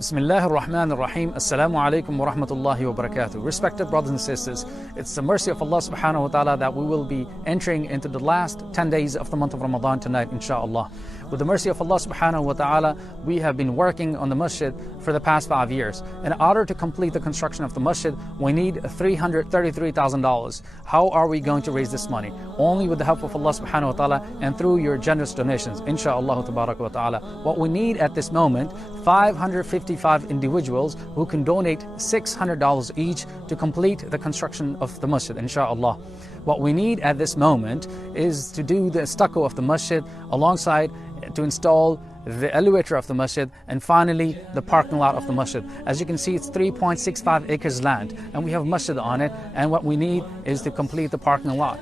Bismillah ar-Rahman ar-Rahim. Assalamu alaikum wa rahmatullahi wa barakatuh. Respected brothers and sisters, it's the mercy of Allah subhanahu wa ta'ala that we will be entering into the last 10 days of the month of Ramadan tonight, inshaAllah. With the mercy of Allah subhanahu wa ta'ala, we have been working on the masjid for the past 5 years. In order to complete the construction of the masjid, we need $333,000. How are we going to raise this money? Only with the help of Allah subhanahu wa ta'ala and through your generous donations, inshaAllah tabaraka wa ta'ala. What we need at this moment, 555 individuals who can donate $600 each to complete the construction of the masjid, inshaAllah. What we need at this moment is to do the stucco of the masjid, alongside to install the elevator of the masjid, and finally the parking lot of the masjid. As you can see, it's 3.65 acres land, and we have masjid on it, and what we need is to complete the parking lot.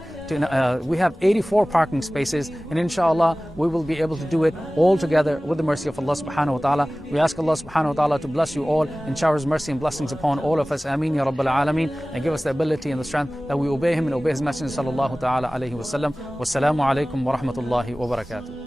We have 84 parking spaces, and inshallah we will be able to do it all together with the mercy of Allah subhanahu wa ta'ala. We ask Allah subhanahu wa ta'ala to bless you all and shower His mercy and blessings upon all of us. Ameen ya Rabbil Alameen. And give us the ability and the strength that we obey Him and obey His Messenger sallallahu ta'ala alayhi wa sallam. Wassalamu alaikum wa rahmatullahi wa barakatuh.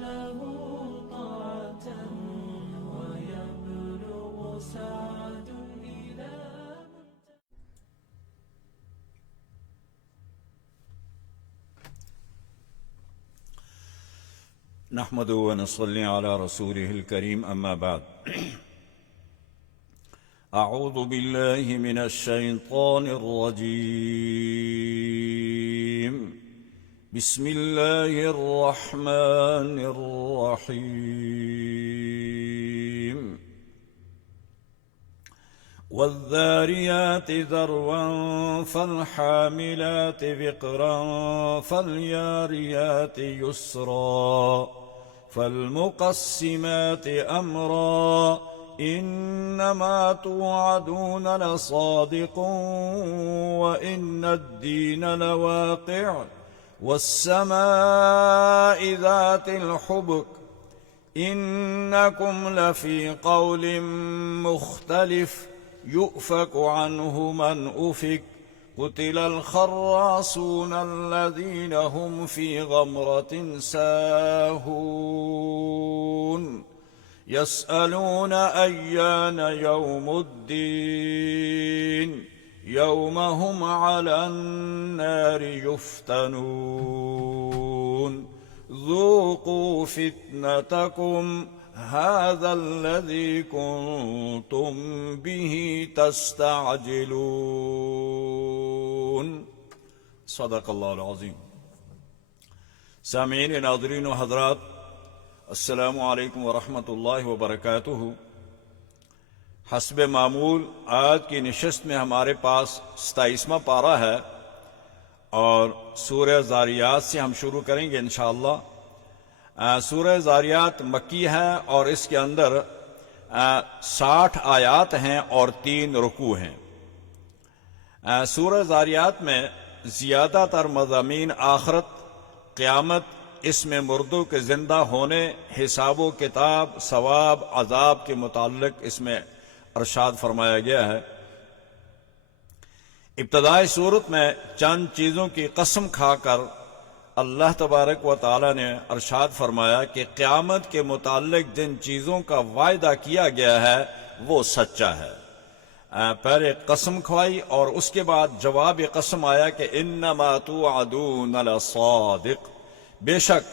نحمده ونصلي على رسوله الكريم أما بعد أعوذ بالله من الشيطان الرجيم بسم الله الرحمن الرحيم والذاريات ذروا فالحاملات وقرا فالياريات يسرا فالمقسمات أمرا إنما توعدون لصادق وإن الدين لواقع والسماء ذات الحبك إنكم لفي قول مختلف يؤفك عنه من أفك قتل الخراصون الذين هم في غمرة ساهون يسألون أيان يوم الدين يوم هم على النار يفتنون ذوقوا فتنتكم هذا الذي كنتم به تستعجلون صدق اللہ العظیم. سامعین ناظرین و حضرات، السلام علیکم ورحمۃ اللہ وبرکاتہ. حسب معمول آج کی نشست میں ہمارے پاس 27واں پارہ ہے اور سورہ ذاریات سے ہم شروع کریں گے انشاءاللہ. سورہ ذاریات مکی ہے اور اس کے اندر 60 آیات ہیں اور 3 رکوع ہیں. سورہ ذاریات میں زیادہ تر مضامین آخرت، قیامت، اس میں مردوں کے زندہ ہونے، حساب و کتاب، ثواب، عذاب کے متعلق اس میں ارشاد فرمایا گیا ہے. ابتدائی صورت میں چند چیزوں کی قسم کھا کر اللہ تبارک و تعالی نے ارشاد فرمایا کہ قیامت کے متعلق جن چیزوں کا وعدہ کیا گیا ہے وہ سچا ہے. پہلے قسم کھوائی اور اس کے بعد جواب قسم آیا کہ انما توعدون لصادق، بے شک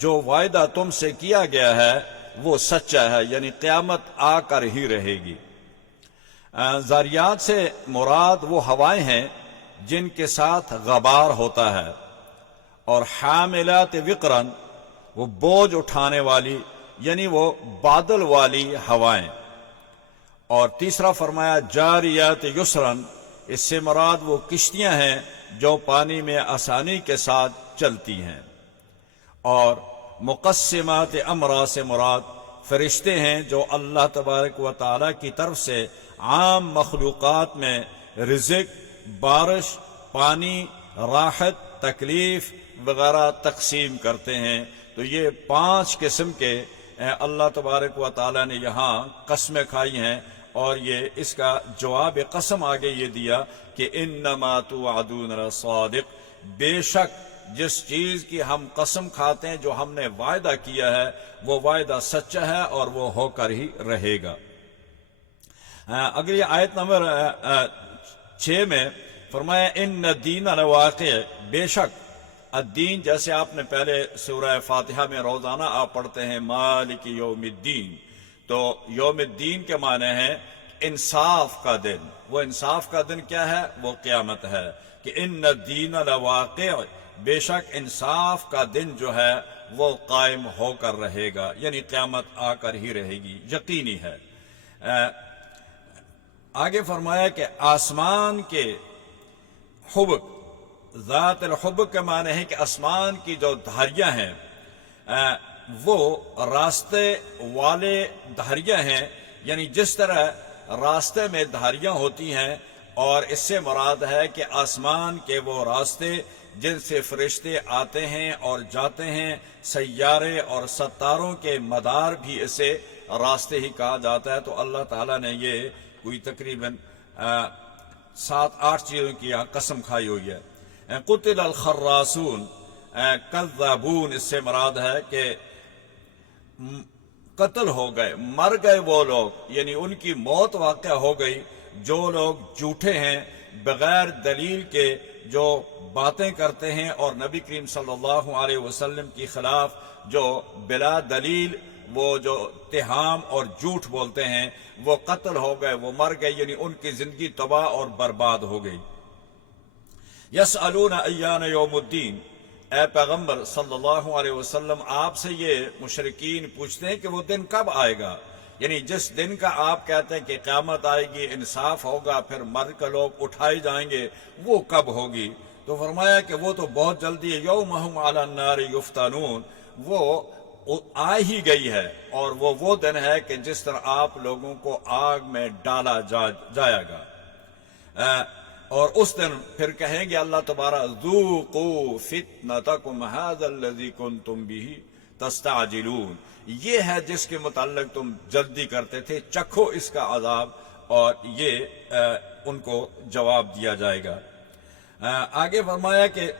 جو وعدہ تم سے کیا گیا ہے وہ سچا ہے، یعنی قیامت آ کر ہی رہے گی. ذاریات سے مراد وہ ہوائیں ہیں جن کے ساتھ غبار ہوتا ہے، اور حاملات وقرن وہ بوجھ اٹھانے والی، یعنی وہ بادل والی ہوائیں. اور تیسرا فرمایا جاریات یسرن، اس سے مراد وہ کشتیاں ہیں جو پانی میں آسانی کے ساتھ چلتی ہیں. اور مقسمات امرا سے مراد فرشتے ہیں جو اللہ تبارک و تعالی کی طرف سے عام مخلوقات میں رزق، بارش، پانی، راحت، تکلیف وغیرہ تقسیم کرتے ہیں. تو یہ 5 قسم کے اللہ تبارک و تعالی نے یہاں قسمیں کھائی ہیں، اور یہ اس کا جواب قسم آگے یہ دیا کہ انما توعدون لصادق، بے شک جس چیز کی ہم قسم کھاتے ہیں، جو ہم نے وعدہ کیا ہے، وہ وعدہ سچا ہے اور وہ ہو کر ہی رہے گا. اگلی آیت نمبر 6 میں فرمایا ان دین الواقع، بے شک الدین، جیسے آپ نے پہلے سورہ فاتحہ میں روزانہ آپ پڑھتے ہیں مالک یوم الدین، تو یوم الدین کے معنی ہے انصاف کا دن۔ وہ انصاف کا دن کیا ہے؟ وہ قیامت ہے، کہ ان الدین الواقع، بے شک انصاف کا دن جو ہے وہ قائم ہو کر رہے گا، یعنی قیامت آ کر ہی رہے گی، یقینی ہے۔ آگے فرمایا کہ آسمان کے حبک، ذات الحبک کے معنی ہے کہ آسمان کی جو دھاریاں ہیں وہ راستے والے دھاریاں ہیں، یعنی جس طرح راستے میں دھاریاں ہوتی ہیں، اور اس سے مراد ہے کہ آسمان کے وہ راستے جن سے فرشتے آتے ہیں اور جاتے ہیں، سیارے اور ستاروں کے مدار بھی اسے راستے ہی کہا جاتا ہے۔ تو اللہ تعالیٰ نے یہ کوئی تقریباً 7-8 چیزوں کی یہاں قسم کھائی ہوئی ہے۔ قتل الخراسون کذابون، اس سے مراد ہے کہ قتل ہو گئے، مر گئے وہ لوگ، یعنی ان کی موت واقع ہو گئی جو لوگ جھوٹے ہیں، بغیر دلیل کے جو باتیں کرتے ہیں، اور نبی کریم صلی اللہ علیہ وسلم کی خلاف جو بلا دلیل وہ جو اتہام اور جھوٹ بولتے ہیں، وہ قتل ہو گئے، وہ مر گئے، یعنی ان کی زندگی تباہ اور برباد ہو گئی۔ یسألون ایان یوم الدین، اے پیغمبر صلی اللہ علیہ وسلم، آپ سے یہ مشرکین پوچھتے ہیں کہ وہ دن کب آئے گا، یعنی جس دن کا آپ کہتے ہیں کہ قیامت آئے گی، انصاف ہوگا، پھر مر کر لوگ اٹھائے جائیں گے، وہ کب ہوگی؟ تو فرمایا کہ وہ تو بہت جلدی ہے، یومہم علی النار یفتنون، وہ آ ہی گئی ہے، اور وہ دن ہے کہ جس طرح آپ لوگوں کو آگ میں ڈالا جائے گا، اور اس دن پھر کہیں گے اللہ تبارک ذوقوا فتنتکم ھذا الذی کنتم بہ تستعجلون، یہ ہے جس کے متعلق تم جلدی کرتے تھے، چکھو اس کا عذاب، اور یہ ان کو جواب دیا جائے گا۔ آگے فرمایا کہ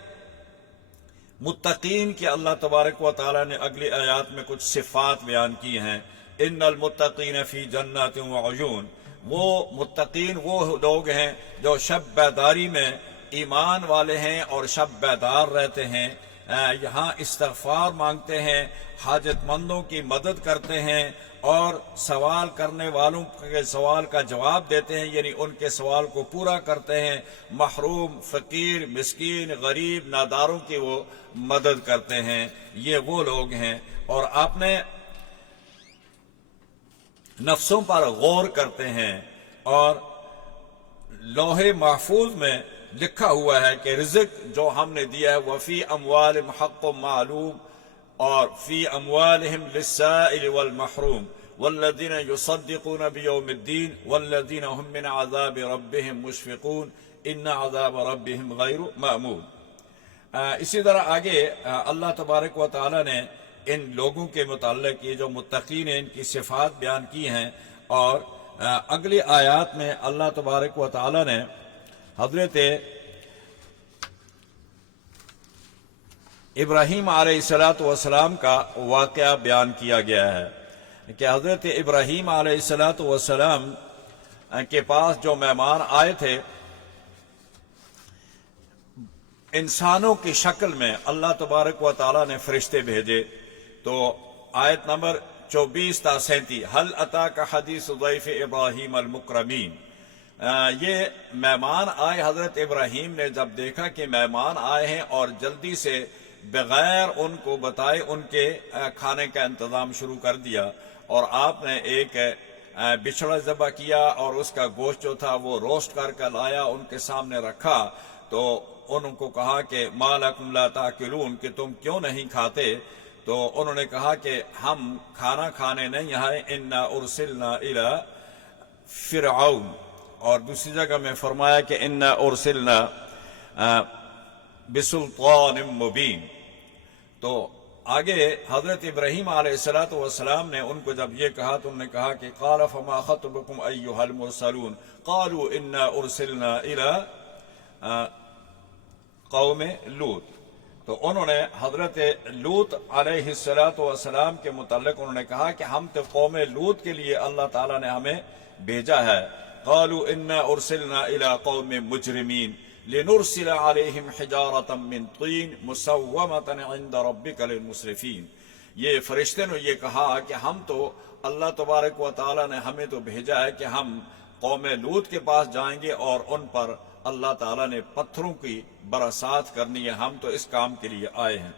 متقین کے اللہ تبارک و تعالیٰ نے اگلی آیات میں کچھ صفات بیان کی ہیں۔ ان المتقین فی جنات وعیون، وہ متقین وہ لوگ ہیں جو شب بیداری میں ایمان والے ہیں اور شب بیدار رہتے ہیں، یہاں استغفار مانگتے ہیں، حاجت مندوں کی مدد کرتے ہیں، اور سوال کرنے والوں کے سوال کا جواب دیتے ہیں، یعنی ان کے سوال کو پورا کرتے ہیں، محروم، فقیر، مسکین، غریب، ناداروں کی وہ مدد کرتے ہیں، یہ وہ لوگ ہیں۔ اور آپ نے نفسوں پر غور کرتے ہیں، اور لوح محفوظ میں لکھا ہوا ہے کہ رزق جو ہم نے دیا ہے وفی اموالہم حق معلوم، اور فی اموالہم للسائل والمحروم والذین یصدقون بیوم الدین والذین هم من عذاب ربهم مشفقون ان عذاب ربهم غیر مأمون۔ اسی طرح آگے اللہ تبارک و تعالی نے ان لوگوں کے متعلق یہ جو متقین ہیں ان کی صفات بیان کی ہیں، اور اگلی آیات میں اللہ تبارک و تعالی نے حضرت ابراہیم علیہ السلام کا واقعہ بیان کیا گیا ہے کہ حضرت ابراہیم علیہ السلام کے پاس جو مہمان آئے تھے انسانوں کی شکل میں، اللہ تبارک و تعالی نے فرشتے بھیجے۔ تو آیت نمبر 24 تا 37 هل اتاک حدیث ضیف ابراہیم المکرمین، یہ مہمان آئے، حضرت ابراہیم نے جب دیکھا کہ مہمان آئے ہیں اور جلدی سے بغیر ان کو بتائے ان کے کھانے کا انتظام شروع کر دیا، اور آپ نے ایک بچڑا ذبح کیا اور اس کا گوشت جو تھا وہ روسٹ کر کے لایا، ان کے سامنے رکھا، تو ان کو کہا کہ ما لکم لا تاکلون، کہ تم کیوں نہیں کھاتے؟ تو انہوں نے کہا کہ ہم کھانا کھانے نہیں آئے، انا ارسلنا الی فرعون، اور دوسری جگہ میں فرمایا کہ انا ارسلنا بسلطان مبین۔ تو آگے حضرت ابراہیم علیہ السلام نے ان کو جب یہ کہا تو انہوں نے کہا کہ قال فما خطبکم ایھا المرسلون قالوا انا ارسلنا الی قوم لوط۔ تو انہوں نے حضرت لوط علیہ السلام کے متعلق انہوں نے کہا کہ ہم تو قوم لوط کے لیے اللہ تعالیٰ نے ہمیں بھیجا ہے۔ قالوا انا ارسلنا الى قوم مجرمین لنرسل علیہم حجارۃ من طین مسومۃ عند ربک للمسرفین۔ یہ فرشتے نے یہ کہا کہ ہم تو اللہ تبارک و تعالی نے ہمیں تو بھیجا ہے کہ ہم قوم لوط کے پاس جائیں گے اور ان پر اللہ تعالیٰ نے پتھروں کی برسات کرنی ہے، ہم تو اس کام کے لیے آئے ہیں۔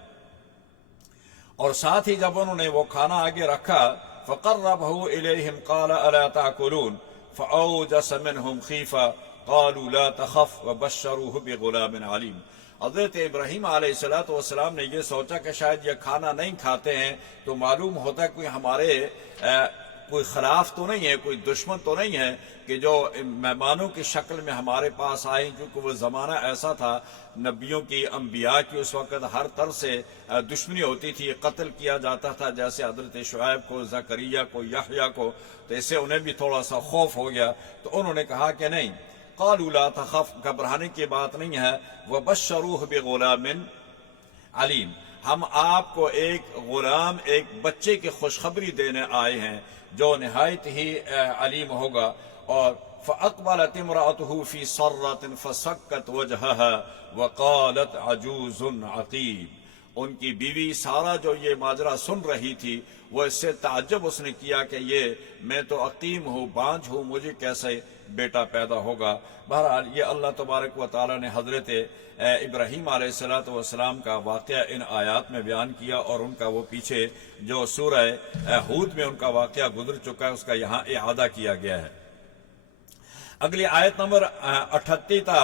اور ساتھ ہی جب انہوں نے وہ کھانا آگے رکھا فَقَرَّبَهُ إِلَيْهِمْ قَالَ أَلَا تَأْكُلُونَ فَأَوْجَسَ مِنْهُمْ خِيفَةً قَالُوا لَا تَخَفْ وَبَشَّرُوهُ بِغُلَامٍ عَلِيمٍ۔ حضرت ابراہیم علیہ السلام نے یہ سوچا کہ شاید یہ کھانا نہیں کھاتے ہیں تو معلوم ہوتا ہے کوئی ہمارے کوئی خلاف تو نہیں ہے، کوئی دشمن تو نہیں ہے کہ جو مہمانوں کی شکل میں ہمارے پاس آئے، کیونکہ وہ زمانہ ایسا تھا نبیوں کی انبیاء کی اس وقت ہر طرح سے دشمنی ہوتی تھی، قتل کیا جاتا تھا، جیسے حضرت شعیب کو، زکریا کو، یحییٰ کو، تو اس سے انہیں بھی تھوڑا سا خوف ہو گیا، تو انہوں نے کہا کہ نہیں، قالوا لا تخف، گھبرانے کی بات نہیں ہے، وبشروہ بغلام علیم، ہم آپ کو ایک غلام، ایک بچے کی خوشخبری دینے آئے ہیں جو نہایت ہی علیم ہوگا۔ اور فَأَقْبَلَتِ امْرَأَتُهُ فِي صَرَّةٍ فَسَكَّتْ وَجْهَهَا وَقَالَتْ عَجُوزٌ عَقِيمٌ۔ ان کی بیوی سارہ جو یہ ماجرا سن رہی تھی وہ اس سے تعجب اس نے کیا کہ یہ میں تو عقیم ہوں، بانجھ ہوں، مجھے کیسے بیٹا پیدا ہوگا۔ بہرحال یہ اللہ تبارک و تعالیٰ نے حضرت ابراہیم علیہ السلام کا واقعہ ان آیات میں بیان کیا، اور ان کا وہ پیچھے جو سورہ ہود میں ان کا واقعہ گزر چکا ہے اس کا یہاں اعادہ کیا گیا ہے۔ اگلی آیت نمبر 38 تا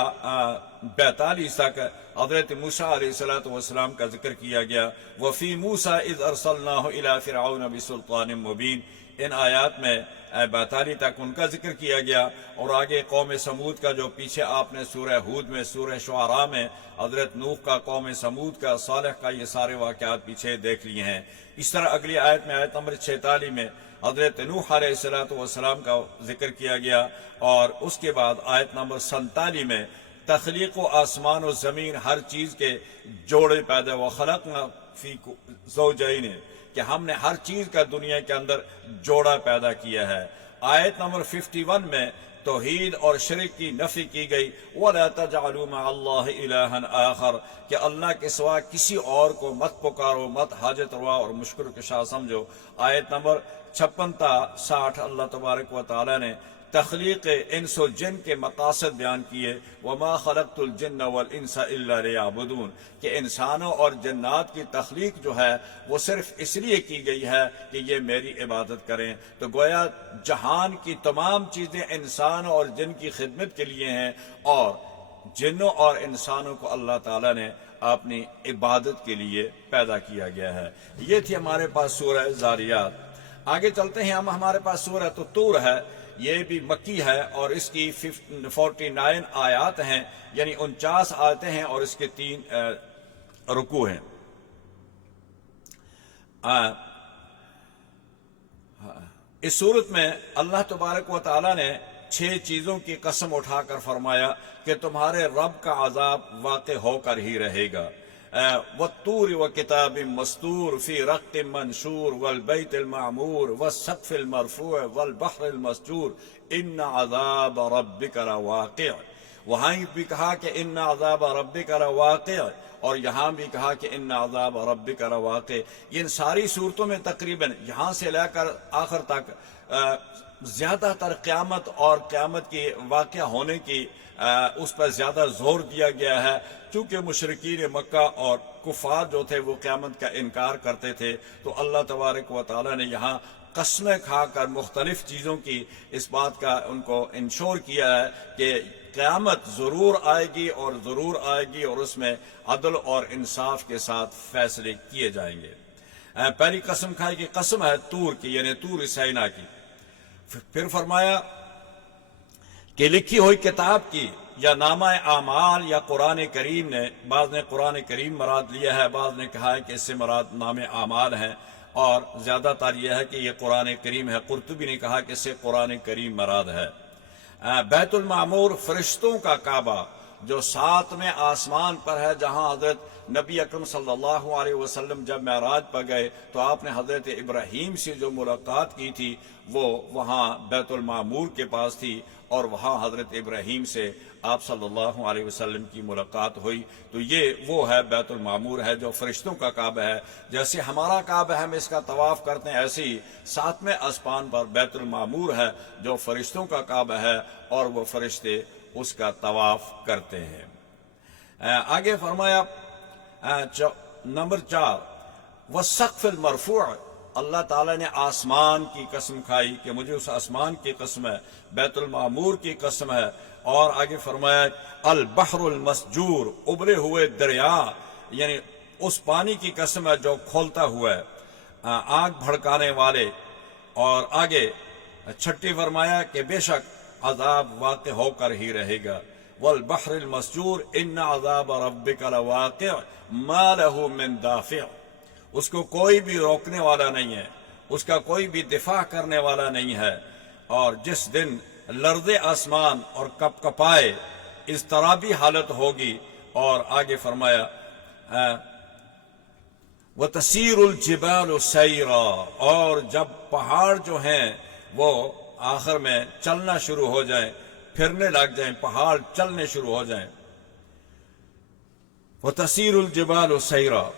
42 تک حضرت موسیٰ علیہ السلام کا ذکر کیا گیا۔ وَفِي مُوسَىٰ إِذْ أَرْسَلْنَاهُ إِلَىٰ فِرْعَوْنَ بِسُلْطَانٍ مُبِينٍ، ان آیات میں 42 تک ان کا ذکر کیا گیا، اور آگے قوم سمود کا جو پیچھے آپ نے سورہ ہود میں، سورہ شعراء میں حضرت نوح کا، قوم سمود کا، صالح کا، یہ سارے واقعات پیچھے دیکھ لیے ہیں۔ اس طرح اگلی آیت میں آیت نمبر 46 میں حضرت نوح علیہ السلام کا ذکر کیا گیا، اور اس کے بعد آیت نمبر 47 میں تخلیق و آسمان و زمین ہر چیز کے جوڑے پیدا، وَخَلَقْنَا فِي زَوْجَيْنِ، کہ ہم نے ہر چیز کا دنیا کے اندر جوڑا پیدا کیا ہے۔ آیت نمبر 51 میں توحید اور شرک کی نفی کی گئی، وَلَا تَجْعَلُوا مَعَ اللَّهِ إِلَٰهًا آخَرَ، کہ اللہ کے سوا کسی اور کو مت پکارو، مت حاجت روا اور مشکل کشا سمجھو۔ آیت نمبر 56 تا 60 اللہ تبارک و تعالی نے تخلیق انس و جن کے مقاصد بیان کیے، وَمَا خَلَقْتُ الْجِنَّ وَالْإِنسَ إِلَّا لِيَعْبُدُونَ، کہ انسانوں اور جنات کی تخلیق جو ہے وہ صرف اس لیے کی گئی ہے کہ یہ میری عبادت کریں۔ تو گویا جہان کی تمام چیزیں انسان اور جن کی خدمت کے لیے ہیں، اور جنوں اور انسانوں کو اللہ تعالیٰ نے اپنی عبادت کے لیے پیدا کیا گیا ہے۔ یہ تھی ہمارے پاس سورہ زاریات۔ آگے چلتے ہیں ہم، ہمارے پاس سورہ طور ہے، یہ بھی مکی ہے، اور اس کی 49 آیات ہیں، یعنی 49 آیتیں ہیں، اور اس کے 3 رکوع ہیں۔ اس صورت میں اللہ تبارک و تعالیٰ نے 6 چیزوں کی قسم اٹھا کر فرمایا کہ تمہارے رب کا عذاب واقع ہو کر ہی رہے گا۔ والطور وکتاب مستور فی رق منشور والبیت المعمور والسقف المرفوع والبحر المسجور ان عذاب ربک لواقع۔ وہاں بھی کہا کہ ان عذاب ربک لواقع، اور یہاں بھی کہا کہ ان عذاب ربک لواقع۔ ان ساری صورتوں میں تقریباً یہاں سے لے کر آخر تک زیادہ تر قیامت اور قیامت کی واقع ہونے کی اس پر زیادہ زور دیا گیا ہے، چونکہ مشرکین مکہ اور کفار جو تھے وہ قیامت کا انکار کرتے تھے، تو اللہ تبارک و تعالیٰ نے یہاں قسمیں کھا کر مختلف چیزوں کی اس بات کا ان کو انشور کیا ہے کہ قیامت ضرور آئے گی، اور ضرور آئے گی، اور اس میں عدل اور انصاف کے ساتھ فیصلے کیے جائیں گے۔ پہلی قسم کھائی کی قسم ہے طور کی، یعنی طور سینا کی۔ پھر فرمایا کہ لکھی ہوئی کتاب کی، یا نامہ اعمال، یا قرآن کریم نے، بعض نے قرآن کریم مراد لیا ہے، بعض نے کہا ہے کہ اس سے مراد نام اعمال ہے، اور زیادہ تر یہ ہے کہ یہ قرآن کریم ہے۔ قرطبی نے کہا کہ اس سے قرآن کریم مراد ہے۔ بیت المعمور فرشتوں کا کعبہ، جو 7ویں آسمان پر ہے، جہاں حضرت نبی اکرم صلی اللہ علیہ وسلم جب معراج پر گئے تو آپ نے حضرت ابراہیم سے جو ملاقات کی تھی وہ وہاں بیت المعمور کے پاس تھی، اور وہاں حضرت ابراہیم سے آپ صلی اللہ علیہ وسلم کی ملاقات ہوئی۔ تو یہ وہ ہے بیت المعمور ہے جو فرشتوں کا کعبہ ہے۔ جیسے ہمارا کعبہ ہے، ہم اس کا طواف کرتے ہیں، ایسے ہی 7ویں آسمان پر بیت المعمور ہے جو فرشتوں کا کعبہ ہے، اور وہ فرشتے اس کا طواف کرتے ہیں۔ آگے فرمایا نمبر 4، والسقف المرفوع، اللہ تعالیٰ نے آسمان کی قسم کھائی کہ مجھے اس آسمان کی قسم ہے، بیت المعمور کی قسم ہے، اور آگے فرمایا البحر المسجور، ابلے ہوئے دریا، یعنی اس پانی کی قسم ہے جو کھولتا ہوا ہے، آگ بھڑکانے والے، اور آگے 6 فرمایا کہ بے شک عذاب واقع ہو کر ہی رہے گا۔ والبحر المسجور ان عذاب ربک لواقع ما له من دافع، اس کو کوئی بھی روکنے والا نہیں ہے، اس کا کوئی بھی دفاع کرنے والا نہیں ہے، اور جس دن لرزے آسمان اور کپ کپائے اضطرابی حالت ہوگی۔ اور آگے فرمایا وَتَسِيرُ الْجِبَالُ سَيْرًا، اور جب پہاڑ جو ہیں وہ آخر میں چلنا شروع ہو جائیں، پھرنے لگ جائیں، پہاڑ چلنے شروع ہو جائیں۔ وَتَسِيرُ الْجِبَالُ سَيْرًا،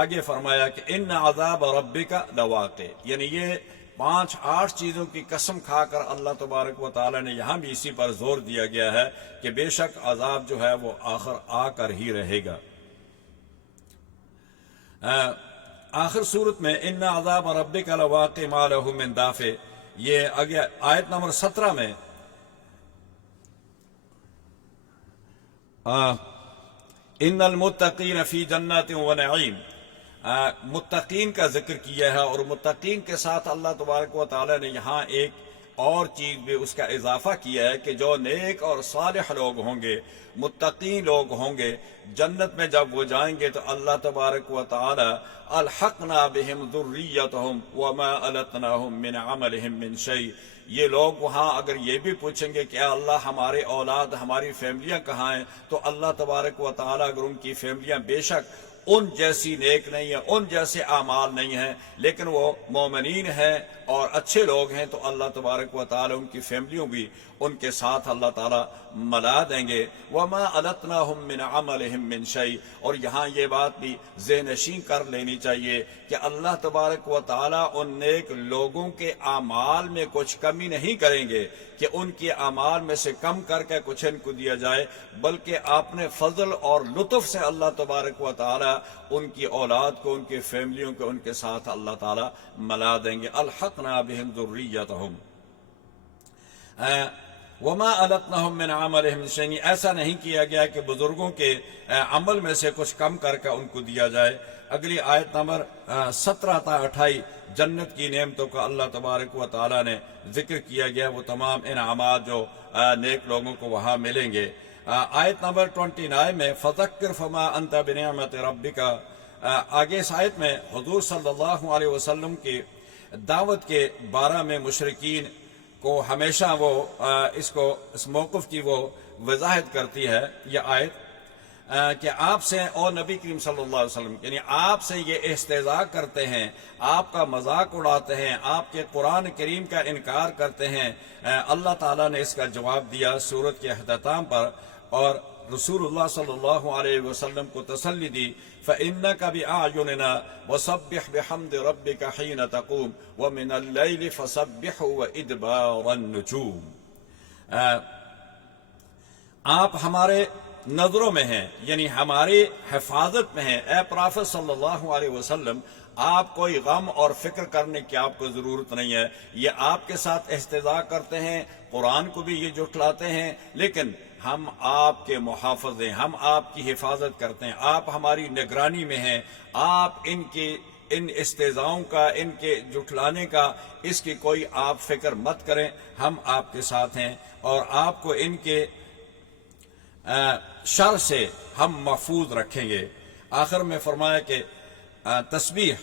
آگے فرمایا کہ ان عذاب ربک لواقع، یعنی یہ 5-8 چیزوں کی قسم کھا کر اللہ تبارک و تعالی نے یہاں بھی اسی پر زور دیا گیا ہے کہ بے شک عذاب جو ہے وہ آخر آ کر ہی رہے گا۔ آخر صورت میں ان عذاب ربک لواقع ما له من دافع، یہ آگے آیت نمبر 17 میں ان المتقین فی جنات و نعیم، متقین کا ذکر کیا ہے، اور متقین کے ساتھ اللہ تبارک و تعالی نے یہاں ایک اور چیز بھی اس کا اضافہ کیا ہے کہ جو نیک اور صالح لوگ ہوں گے، متقی لوگ ہوں گے، جنت میں جب وہ جائیں گے تو اللہ تبارک و تعالی الحقنا بہم ذریتہم وما التناہم من عملہم من شیء، یہ لوگ وہاں اگر یہ بھی پوچھیں گے کہ اے اللہ ہمارے اولاد، ہماری فیملیاں کہاں ہیں، تو اللہ تبارک و تعالی اگر ان کی فیملیاں بے شک ان جیسی نیک نہیں ہیں، ان جیسے اعمال نہیں ہیں، لیکن وہ مومنین ہیں اور اچھے لوگ ہیں، تو اللہ تبارک و تعالی ان کی فیملیوں بھی ان کے ساتھ اللہ تعالی ملا دیں گے۔ وَمَا أَلَتْنَاهُم مِّنْ عَمَلِهِم مِّن شَيْءٍ، اور یہاں یہ بات بھی ذہن نشین کر لینی چاہیے کہ اللہ تبارک و تعالی ان نیک لوگوں کے اعمال میں کچھ کمی نہیں کریں گے کہ ان کے اعمال میں سے کم کر کے کچھ ان کو دیا جائے، بلکہ اپنے فضل اور لطف سے اللہ تبارک و تعالی ان کی اولاد کو، ان کی فیملیوں کو ان کے ساتھ اللہ تعالی ملا دیں گے۔ الحقنا بہم ذریتہم وما التناہم من عملہم من شیء، ایسا نہیں کیا گیا کہ بزرگوں کے عمل میں سے کچھ کم کر کے ان کو دیا جائے۔ اگلی آیت نمبر 17 تا 28 جنت کی نعمتوں کا اللہ تبارک و تعالی نے ذکر کیا گیا، وہ تمام انعامات جو نیک لوگوں کو وہاں ملیں گے۔ آیت نمبر 29 میں فذکر فما انت بنعمت ربک، آگے اس آیت میں حضور صلی اللہ علیہ وسلم کی دعوت کے بارے میں مشرکین کو ہمیشہ وہ اس موقف کی وہ وضاحت کرتی ہے یہ آیت کہ آپ سے اور نبی کریم صلی اللہ علیہ وسلم، یعنی آپ سے یہ استہزاء کرتے ہیں، آپ کا مذاق اڑاتے ہیں، آپ کے قرآن کریم کا انکار کرتے ہیں۔ اللہ تعالیٰ نے اس کا جواب دیا سورت کے اختتام پر، اور رسول اللہ صلی اللہ علیہ وسلم کو تسلی دی فَإِنَّكَ بِأَعْيُنِنَا وَسَبِّحْ بِحَمْدِ رَبِّكَ حِينَ تَقُومُ وَمِنَ اللَّيْلِ فَسَبِّحْهُ وَإِدْبَارَ النُّجُومِ، آپ ہمارے نظروں میں ہیں، یعنی ہماری حفاظت میں ہیں۔ اے پرافت صلی اللہ علیہ وسلم، آپ کوئی غم اور فکر کرنے کی آپ کو ضرورت نہیں ہے۔ یہ آپ کے ساتھ استہزاء کرتے ہیں، قرآن کو بھی یہ جھٹلاتے ہیں، لیکن ہم آپ کے محافظ ہیں، ہم آپ کی حفاظت کرتے ہیں، آپ ہماری نگرانی میں ہیں۔ آپ ان استہزاؤں کا، ان کے جھٹلانے کا، اس کی کوئی آپ فکر مت کریں، ہم آپ کے ساتھ ہیں، اور آپ کو ان کے شر سے ہم محفوظ رکھیں گے۔ آخر میں فرمایا کہ تسبیح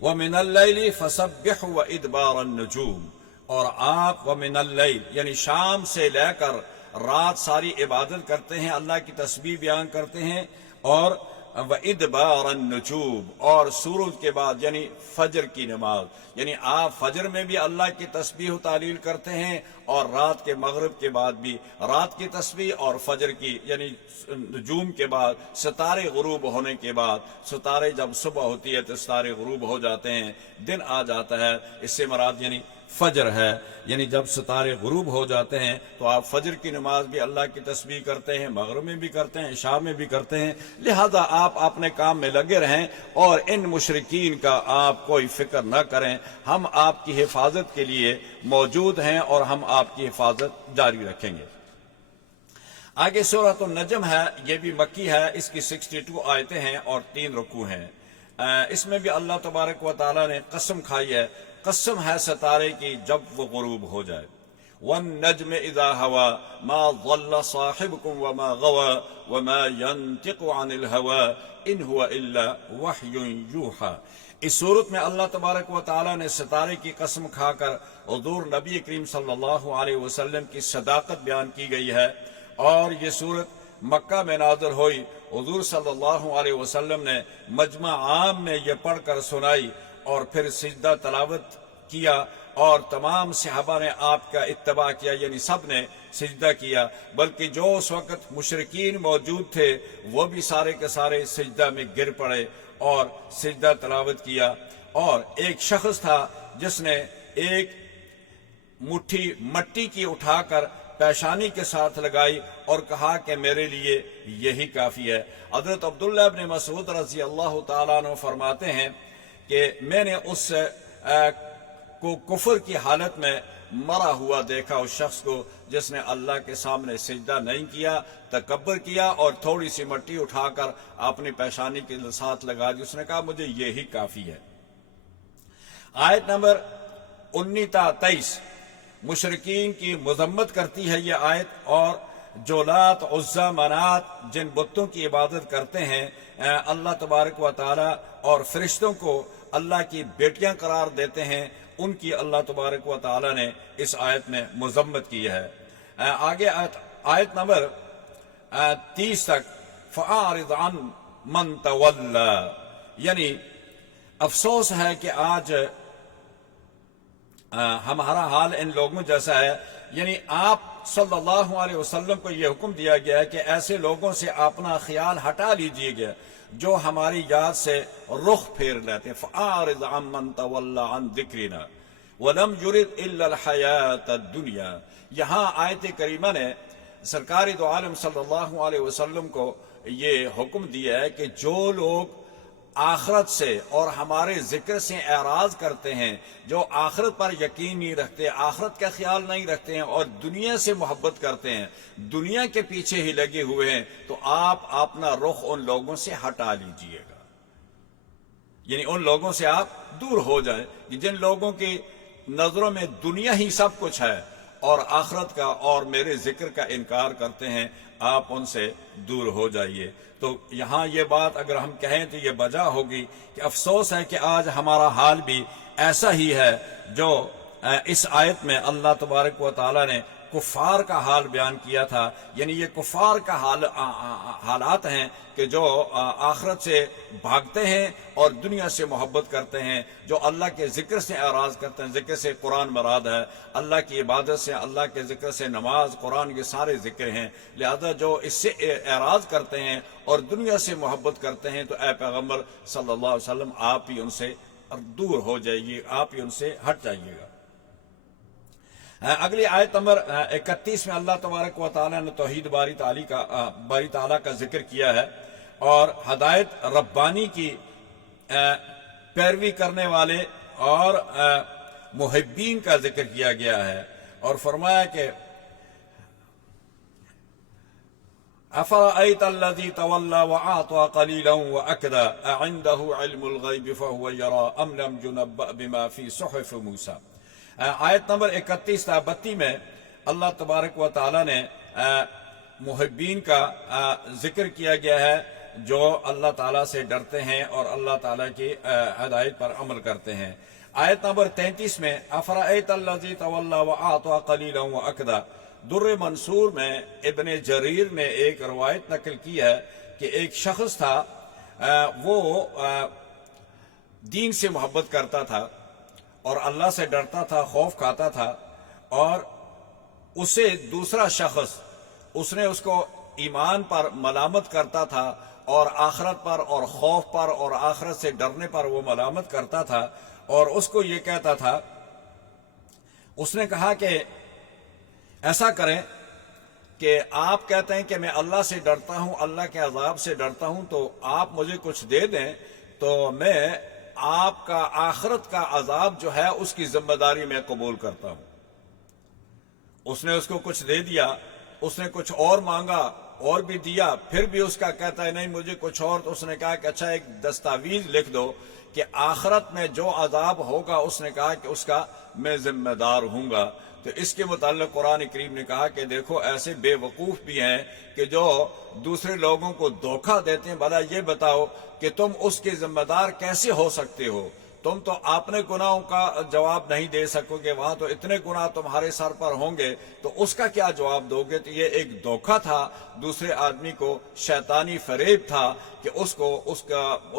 وَمِنَ اللَّيْلِ فَسَبِّحْ وَإِدْبَارَ النُّجُومِ، اور آپ وَمِنَ اللَّيْلِ یعنی شام سے لے کر رات ساری عبادت کرتے ہیں، اللہ کی تسبیح بیان کرتے ہیں، اور وَإِدْبَارَ النُّجُومِ اور سورج کے بعد یعنی فجر کی نماز، یعنی آپ فجر میں بھی اللہ کی تسبیح و تعلیل کرتے ہیں، اور رات کے مغرب کے بعد بھی رات کی تسبیح، اور فجر کی یعنی نجوم کے بعد ستارے غروب ہونے کے بعد، ستارے جب صبح ہوتی ہے تو ستارے غروب ہو جاتے ہیں، دن آ جاتا ہے، اس سے مراد یعنی فجر ہے، یعنی جب ستارے غروب ہو جاتے ہیں تو آپ فجر کی نماز بھی اللہ کی تسبیح کرتے ہیں، مغرب میں بھی کرتے ہیں، عشاء میں بھی کرتے ہیں، لہذا آپ اپنے کام میں لگے رہیں اور ان مشرکین کا آپ کوئی فکر نہ کریں، ہم آپ کی حفاظت کے لیے موجود ہیں اور ہم آپ کی حفاظت جاری رکھیں گے۔ آگے سورۃ النجم ہے، یہ بھی مکی ہے، اس کی 62 آیتیں ہیں اور 3 رکوع ہیں۔ اس میں بھی اللہ تبارک و تعالیٰ نے قسم کھائی ہے، قسم ہے ستارے کی جب وہ غروب ہو جائے، وَالنَّجْمِ إِذَا هَوَى مَا ضَلَّ صَاحِبُكُمْ وَمَا غَوَى وَمَا يَنْطِقُ عَنِ الْهَوَى إِنْ هُوَ إِلَّا وَحْيٌ يُوحَى۔ اس صورت میں اللہ تبارک و تعالیٰ نے ستارے کی قسم کھا کر حضور نبی کریم صلی اللہ علیہ وسلم کی صداقت بیان کی گئی ہے، اور یہ صورت مکہ میں نازل ہوئی، حضور صلی اللہ علیہ وسلم نے مجمع عام میں یہ پڑھ کر سنائی اور پھر سجدہ تلاوت کیا، اور تمام صحابہ نے آپ کا اتباع کیا، یعنی سب نے سجدہ کیا، بلکہ جو اس وقت مشرکین موجود تھے وہ بھی سارے کے سارے سجدہ میں گر پڑے اور سجدہ تلاوت کیا۔ اور ایک شخص تھا جس نے ایک مٹھی مٹی کی اٹھا کر پیشانی کے ساتھ لگائی اور کہا کہ میرے لیے یہی کافی ہے۔ حضرت عبداللہ ابن مسعود رضی اللہ تعالیٰ عنہ فرماتے ہیں کہ میں نے اس کو کفر کی حالت میں مرا ہوا دیکھا، اس شخص کو جس نے اللہ کے سامنے سجدہ نہیں کیا، تکبر کیا اور تھوڑی سی مٹی اٹھا کر اپنی پیشانی کے ساتھ لگا دی، اس نے کہا مجھے یہی کافی ہے۔ آیت نمبر 19 تا 23 مشرکین کی مذمت کرتی ہے یہ آیت، اور جو لات عزا منات جن بتوں کی عبادت کرتے ہیں اللہ تبارک و تعالی اور فرشتوں کو اللہ کی بیٹیاں قرار دیتے ہیں، ان کی اللہ تبارک و تعالی نے اس آیت میں مذمت کی ہے۔ آگے آیت نمبر 30 تک فَأَعْرِضْ عَنْ مَنْ تَوَلَّى، یعنی افسوس ہے کہ آج ہمارا حال ان لوگوں جیسا ہے، یعنی آپ صلی اللہ علیہ وسلم کو یہ حکم دیا گیا ہے کہ ایسے لوگوں سے اپنا خیال ہٹا لیجئے گا جو ہماری یاد سے رخ پھیر لیتے ہیں۔ فَأَعْرِضْ عَمَّنْ تَوَلَّى عَنْ ذِكْرِنَا وَلَمْ يُرِدْ إِلَّا الْحَيَاةَ الدُّنْيَا۔ یہاں آیت کریمہ نے سرکار دو عالم صلی اللہ علیہ وسلم کو یہ حکم دیا ہے کہ جو لوگ آخرت سے اور ہمارے ذکر سے اعراض کرتے ہیں، جو آخرت پر یقین نہیں رکھتے، آخرت کا خیال نہیں رکھتے ہیں اور دنیا سے محبت کرتے ہیں، دنیا کے پیچھے ہی لگے ہوئے ہیں، تو آپ اپنا رخ ان لوگوں سے ہٹا لیجئے گا، یعنی ان لوگوں سے آپ دور ہو جائیں کہ جن لوگوں کی نظروں میں دنیا ہی سب کچھ ہے اور آخرت کا اور میرے ذکر کا انکار کرتے ہیں، آپ ان سے دور ہو جائیے۔ تو یہاں یہ بات اگر ہم کہیں تو یہ وجہ ہوگی کہ افسوس ہے کہ آج ہمارا حال بھی ایسا ہی ہے جو اس آیت میں اللہ تبارک و تعالیٰ نے کفار کا حال بیان کیا تھا، یعنی یہ کفار کا حالات ہیں کہ جو آخرت سے بھاگتے ہیں اور دنیا سے محبت کرتے ہیں، جو اللہ کے ذکر سے اعراض کرتے ہیں۔ ذکر سے قرآن مراد ہے، اللہ کی عبادت سے، اللہ کے ذکر سے نماز، قرآن، یہ سارے ذکر ہیں، لہذا جو اس سے اعراض کرتے ہیں اور دنیا سے محبت کرتے ہیں تو اے پیغمبر صلی اللہ علیہ وسلم آپ ہی ان سے دور ہو جائیے، آپ ہی ان سے ہٹ جائیے گا۔ اگلی آیت نمبر 31 میں اللہ تبارک و تعالیٰ نے توحید باری تعالیٰ کا ذکر کیا ہے اور ہدایت ربانی کی پیروی کرنے والے اور محبین کا ذکر کیا گیا ہے، اور فرمایا کہ أَفَرَأَيْتَ الَّذِي تَوَلَّى وَأَعْطَى قَلِيلًا وَأَكْدَى أَعِندَهُ عِلْمُ الْغَيْبِ فَهُوَ يَرَى أَمْ لَمْ يُنَبَّأْ بِمَا فِي صُحُفِ مُوسَى۔ آیت نمبر 31 تا 32 میں اللہ تبارک و تعالیٰ نے محبین کا ذکر کیا گیا ہے جو اللہ تعالیٰ سے ڈرتے ہیں اور اللہ تعالیٰ کی ہدایت پر عمل کرتے ہیں۔ آیت نمبر 33 میں أَفَرَأَيْتَ الَّذِي تَوَلَّى وَأَعْطَى قَلِيلًا وَأَكْدَى، در منصور میں ابن جریر نے ایک روایت نقل کی ہے کہ ایک شخص تھا، وہ دین سے محبت کرتا تھا اور اللہ سے ڈرتا تھا، خوف کھاتا تھا، اور اسے دوسرا شخص اس نے اس کو ایمان پر ملامت کرتا تھا اور آخرت پر اور خوف پر اور آخرت سے ڈرنے پر وہ ملامت کرتا تھا، اور اس کو یہ کہتا تھا، اس نے کہا کہ ایسا کریں کہ آپ کہتے ہیں کہ میں اللہ سے ڈرتا ہوں، اللہ کے عذاب سے ڈرتا ہوں، تو آپ مجھے کچھ دے دیں تو میں آپ کا آخرت کا عذاب جو ہے اس کی ذمہ داری میں قبول کرتا ہوں۔ اس نے اس کو کچھ دے دیا، اس نے کچھ اور مانگا اور بھی دیا، پھر بھی اس کا کہتا ہے نہیں مجھے کچھ اور، تو اس نے کہا کہ اچھا ایک دستاویز لکھ دو کہ آخرت میں جو عذاب ہوگا اس نے کہا کہ اس کا میں ذمہ دار ہوں گا۔ تو اس کے متعلق قرآن کریم نے کہا کہ دیکھو ایسے بے وقوف بھی ہیں کہ جو دوسرے لوگوں کو دھوکہ دیتے ہیں، بھلا یہ بتاؤ کہ تم اس کے ذمہ دار کیسے ہو سکتے ہو؟ تم تو اپنے گناہوں کا جواب نہیں دے سکو گے، وہاں تو اتنے گناہ تمہارے سر پر ہوں گے، تو اس کا کیا جواب دو گے؟ تو یہ ایک دھوکہ تھا دوسرے آدمی کو، شیطانی فریب تھا کہ اس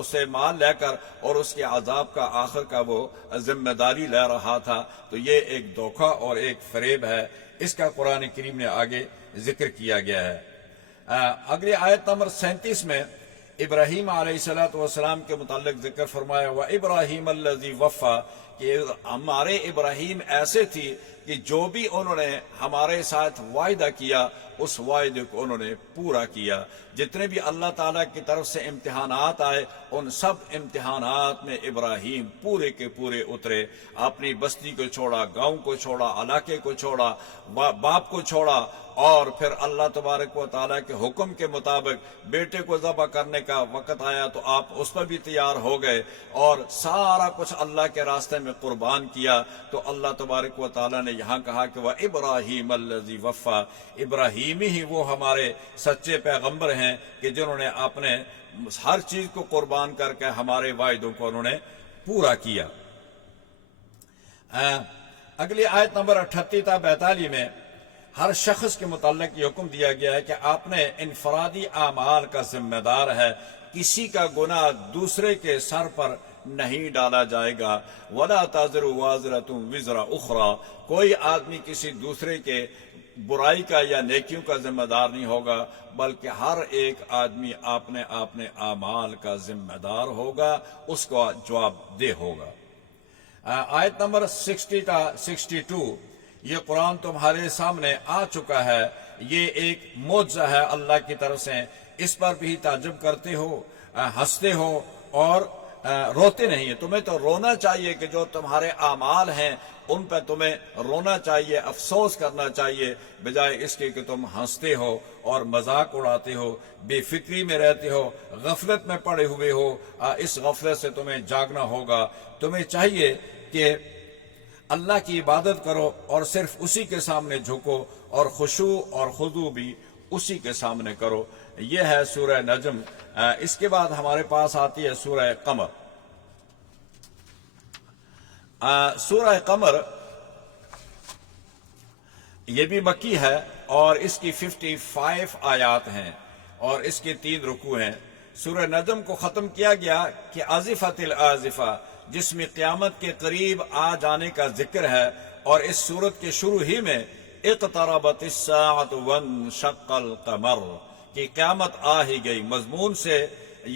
سے مال لے کر اور اس کے عذاب کا آخر کا وہ ذمہ داری لے رہا تھا۔ تو یہ ایک دھوکہ اور ایک فریب ہے، اس کا قرآن کریم نے آگے ذکر کیا گیا ہے۔ اگلی آیت نمبر 37 میں ابراہیم علیہ السلام کے متعلق ذکر فرمایا، وَإِبْرَاهِيمَ الَّذِي وَفَّى، کہ ہمارے ابراہیم ایسے تھی کہ جو بھی انہوں نے ہمارے ساتھ وعدہ کیا اس وعدے کو انہوں نے پورا کیا۔ جتنے بھی اللہ تعالیٰ کی طرف سے امتحانات آئے ان سب امتحانات میں ابراہیم پورے کے پورے اترے، اپنی بستی کو چھوڑا، گاؤں کو چھوڑا، علاقے کو چھوڑا، باپ کو چھوڑا، اور پھر اللہ تبارک و تعالیٰ کے حکم کے مطابق بیٹے کو ذبح کرنے کا وقت آیا تو آپ اس پر بھی تیار ہو گئے اور سارا کچھ اللہ کے راستے میں قربان کیا۔ تو اللہ تبارک و تعالیٰ نے یہاں کہا کہ وَإِبْرَاهِيمَ الَّذِي وَفَّى، ابراہیمی ہی وہ ہمارے سچے پیغمبر ہیں کہ جنہوں نے اپنے ہر چیز کو قربان کر کے ہمارے وعدوں کو انہوں نے پورا کیا۔ اگلی آیت نمبر 38 تا 42 میں ہر شخص کے متعلق یہ حکم دیا گیا ہے کہ آپ نے انفرادی اعمال کا ذمہ دار ہے، کسی کا گناہ دوسرے کے سر پر نہیں ڈالا جائے گا۔ وَلَا تَزِرُ وَازِرَةٌ وِزْرَ أُخْرَى، کوئی آدمی کسی دوسرے کے برائی کا یا نیکیوں کا ذمہ دار نہیں ہوگا، بلکہ ہر ایک آدمی اپنے اعمال کا ذمہ دار ہوگا، اس کا جواب دہ ہوگا۔ آیت نمبر 60 تا 62، یہ قرآن تمہارے سامنے آ چکا ہے، یہ ایک معجزہ ہے اللہ کی طرف سے، اس پر بھی تعجب کرتے ہو، ہنستے ہو اور روتے نہیں ہیں۔ تمہیں تو رونا چاہیے کہ جو تمہارے اعمال ہیں ان پہ تمہیں رونا چاہیے، افسوس کرنا چاہیے، بجائے اس کے کہ تم ہنستے ہو اور مذاق اڑاتے ہو، بے فکری میں رہتے ہو، غفلت میں پڑے ہوئے ہو۔ اس غفلت سے تمہیں جاگنا ہوگا۔ تمہیں چاہیے کہ اللہ کی عبادت کرو اور صرف اسی کے سامنے جھکو، اور خشوع اور خضوع بھی اسی کے سامنے کرو۔ یہ ہے سورہ نجم۔ اس کے بعد ہمارے پاس آتی ہے سورہ قمر۔ سورہ قمر یہ بھی مکی ہے اور اس کی 55 آیات ہیں اور اس کے 3 رکوع ہیں۔ سورہ نجم کو ختم کیا گیا کہ آزفۃ الآزفہ، جس میں قیامت کے قریب آ جانے کا ذکر ہے، اور اس سورت کے شروع ہی میں اقتربت الساعۃ وانشق القمر، کہ قیامت آ ہی گئی۔ مضمون سے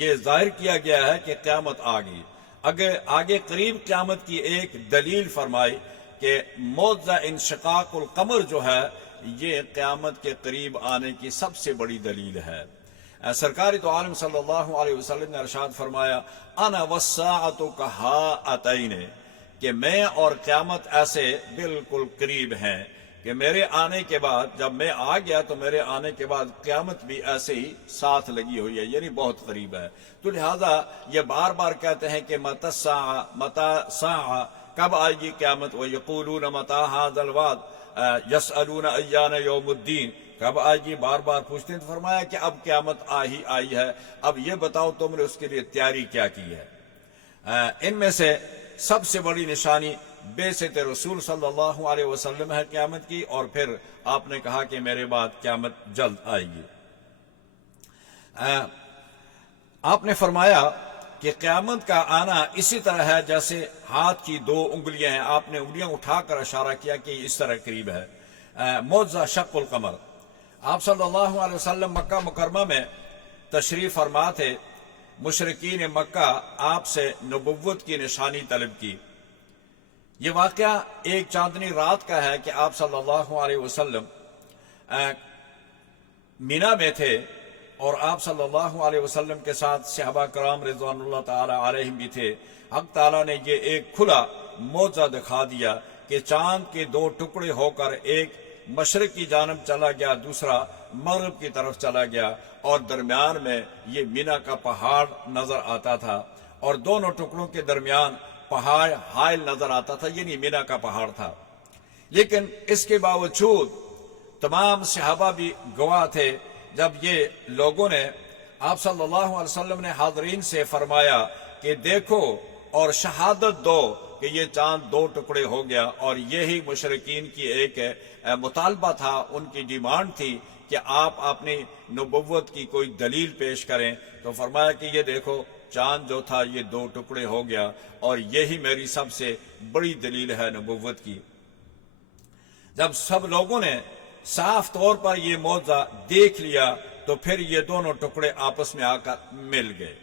یہ ظاہر کیا گیا ہے کہ قیامت آ گئی۔ آگے قریب قیامت کی ایک دلیل فرمائی کہ معجزہ انشقاق القمر جو ہے یہ قیامت کے قریب آنے کی سب سے بڑی دلیل ہے۔ سرکار تو عالم صلی اللہ علیہ وسلم نے ارشاد فرمایا، انا والساعۃ کہاتین، کہ میں اور قیامت ایسے بالکل قریب ہیں کہ میرے آنے کے بعد، جب میں آ گیا تو میرے آنے کے بعد قیامت بھی ایسے ہی ساتھ لگی ہوئی ہے، یعنی بہت قریب ہے۔ تو لہذا یہ بار بار کہتے ہیں کہ متی الساعۃ، متی الساعۃ، کب آئے گی قیامت؟ وَيَقُولُونَ مَتَىٰ هَٰذَا الْوَعْدُ يَسْأَلُونَ أَيَّانَ يَوْمُ الدِّينِ، کب آئے گی؟ بار بار پوچھتے ہیں۔ تو فرمایا کہ اب قیامت آئی ہے، اب یہ بتاؤ تم نے اس کے لیے تیاری کیا کی ہے۔ ان میں سے سب سے بڑی نشانی بعثت رسول صلی اللہ علیہ وسلم ہے قیامت کی، اور پھر آپ نے کہا کہ میرے بعد قیامت جلد آئے گی۔ آپ نے فرمایا کہ قیامت کا آنا اسی طرح ہے جیسے ہاتھ کی دو انگلیاں ہیں، آپ نے انگلیاں اٹھا کر اشارہ کیا کہ اس طرح قریب ہے۔ معجزہ شق القمر، آپ صلی اللہ علیہ وسلم مکہ مکرمہ میں تشریف فرما تھے، مشرکین مکہ آپ سے نبوت کی نشانی طلب کی۔ یہ واقعہ ایک چاندنی رات کا ہے کہ آپ صلی اللہ علیہ وسلم مینا میں تھے، اور آپ صلی اللہ علیہ وسلم کے ساتھ صحابہ کرام رضوان اللہ تعالی علیہم بھی تھے۔ حق تعالیٰ نے یہ ایک کھلا معجزہ دکھا دیا کہ چاند کے دو ٹکڑے ہو کر ایک مشرق کی جانب چلا گیا، دوسرا مغرب کی طرف چلا گیا، اور درمیان میں یہ مینا کا پہاڑ نظر آتا تھا، اور دونوں ٹکڑوں کے درمیان پہاڑ حائل نظر آتا تھا، یعنی مینا کا پہاڑ تھا۔ لیکن اس کے باوجود تمام صحابہ بھی گواہ تھے، جب یہ لوگوں نے آپ صلی اللہ علیہ وسلم نے حاضرین سے فرمایا کہ دیکھو اور شہادت دو کہ یہ چاند دو ٹکڑے ہو گیا، اور یہی مشرکین کی ایک مطالبہ تھا، ان کی ڈیمانڈ تھی کہ آپ اپنی نبوت کی کوئی دلیل پیش کریں، تو فرمایا کہ یہ دیکھو چاند جو تھا یہ دو ٹکڑے ہو گیا، اور یہی میری سب سے بڑی دلیل ہے نبوت کی۔ جب سب لوگوں نے صاف طور پر یہ معجزہ دیکھ لیا تو پھر یہ دونوں ٹکڑے آپس میں آ کر مل گئے۔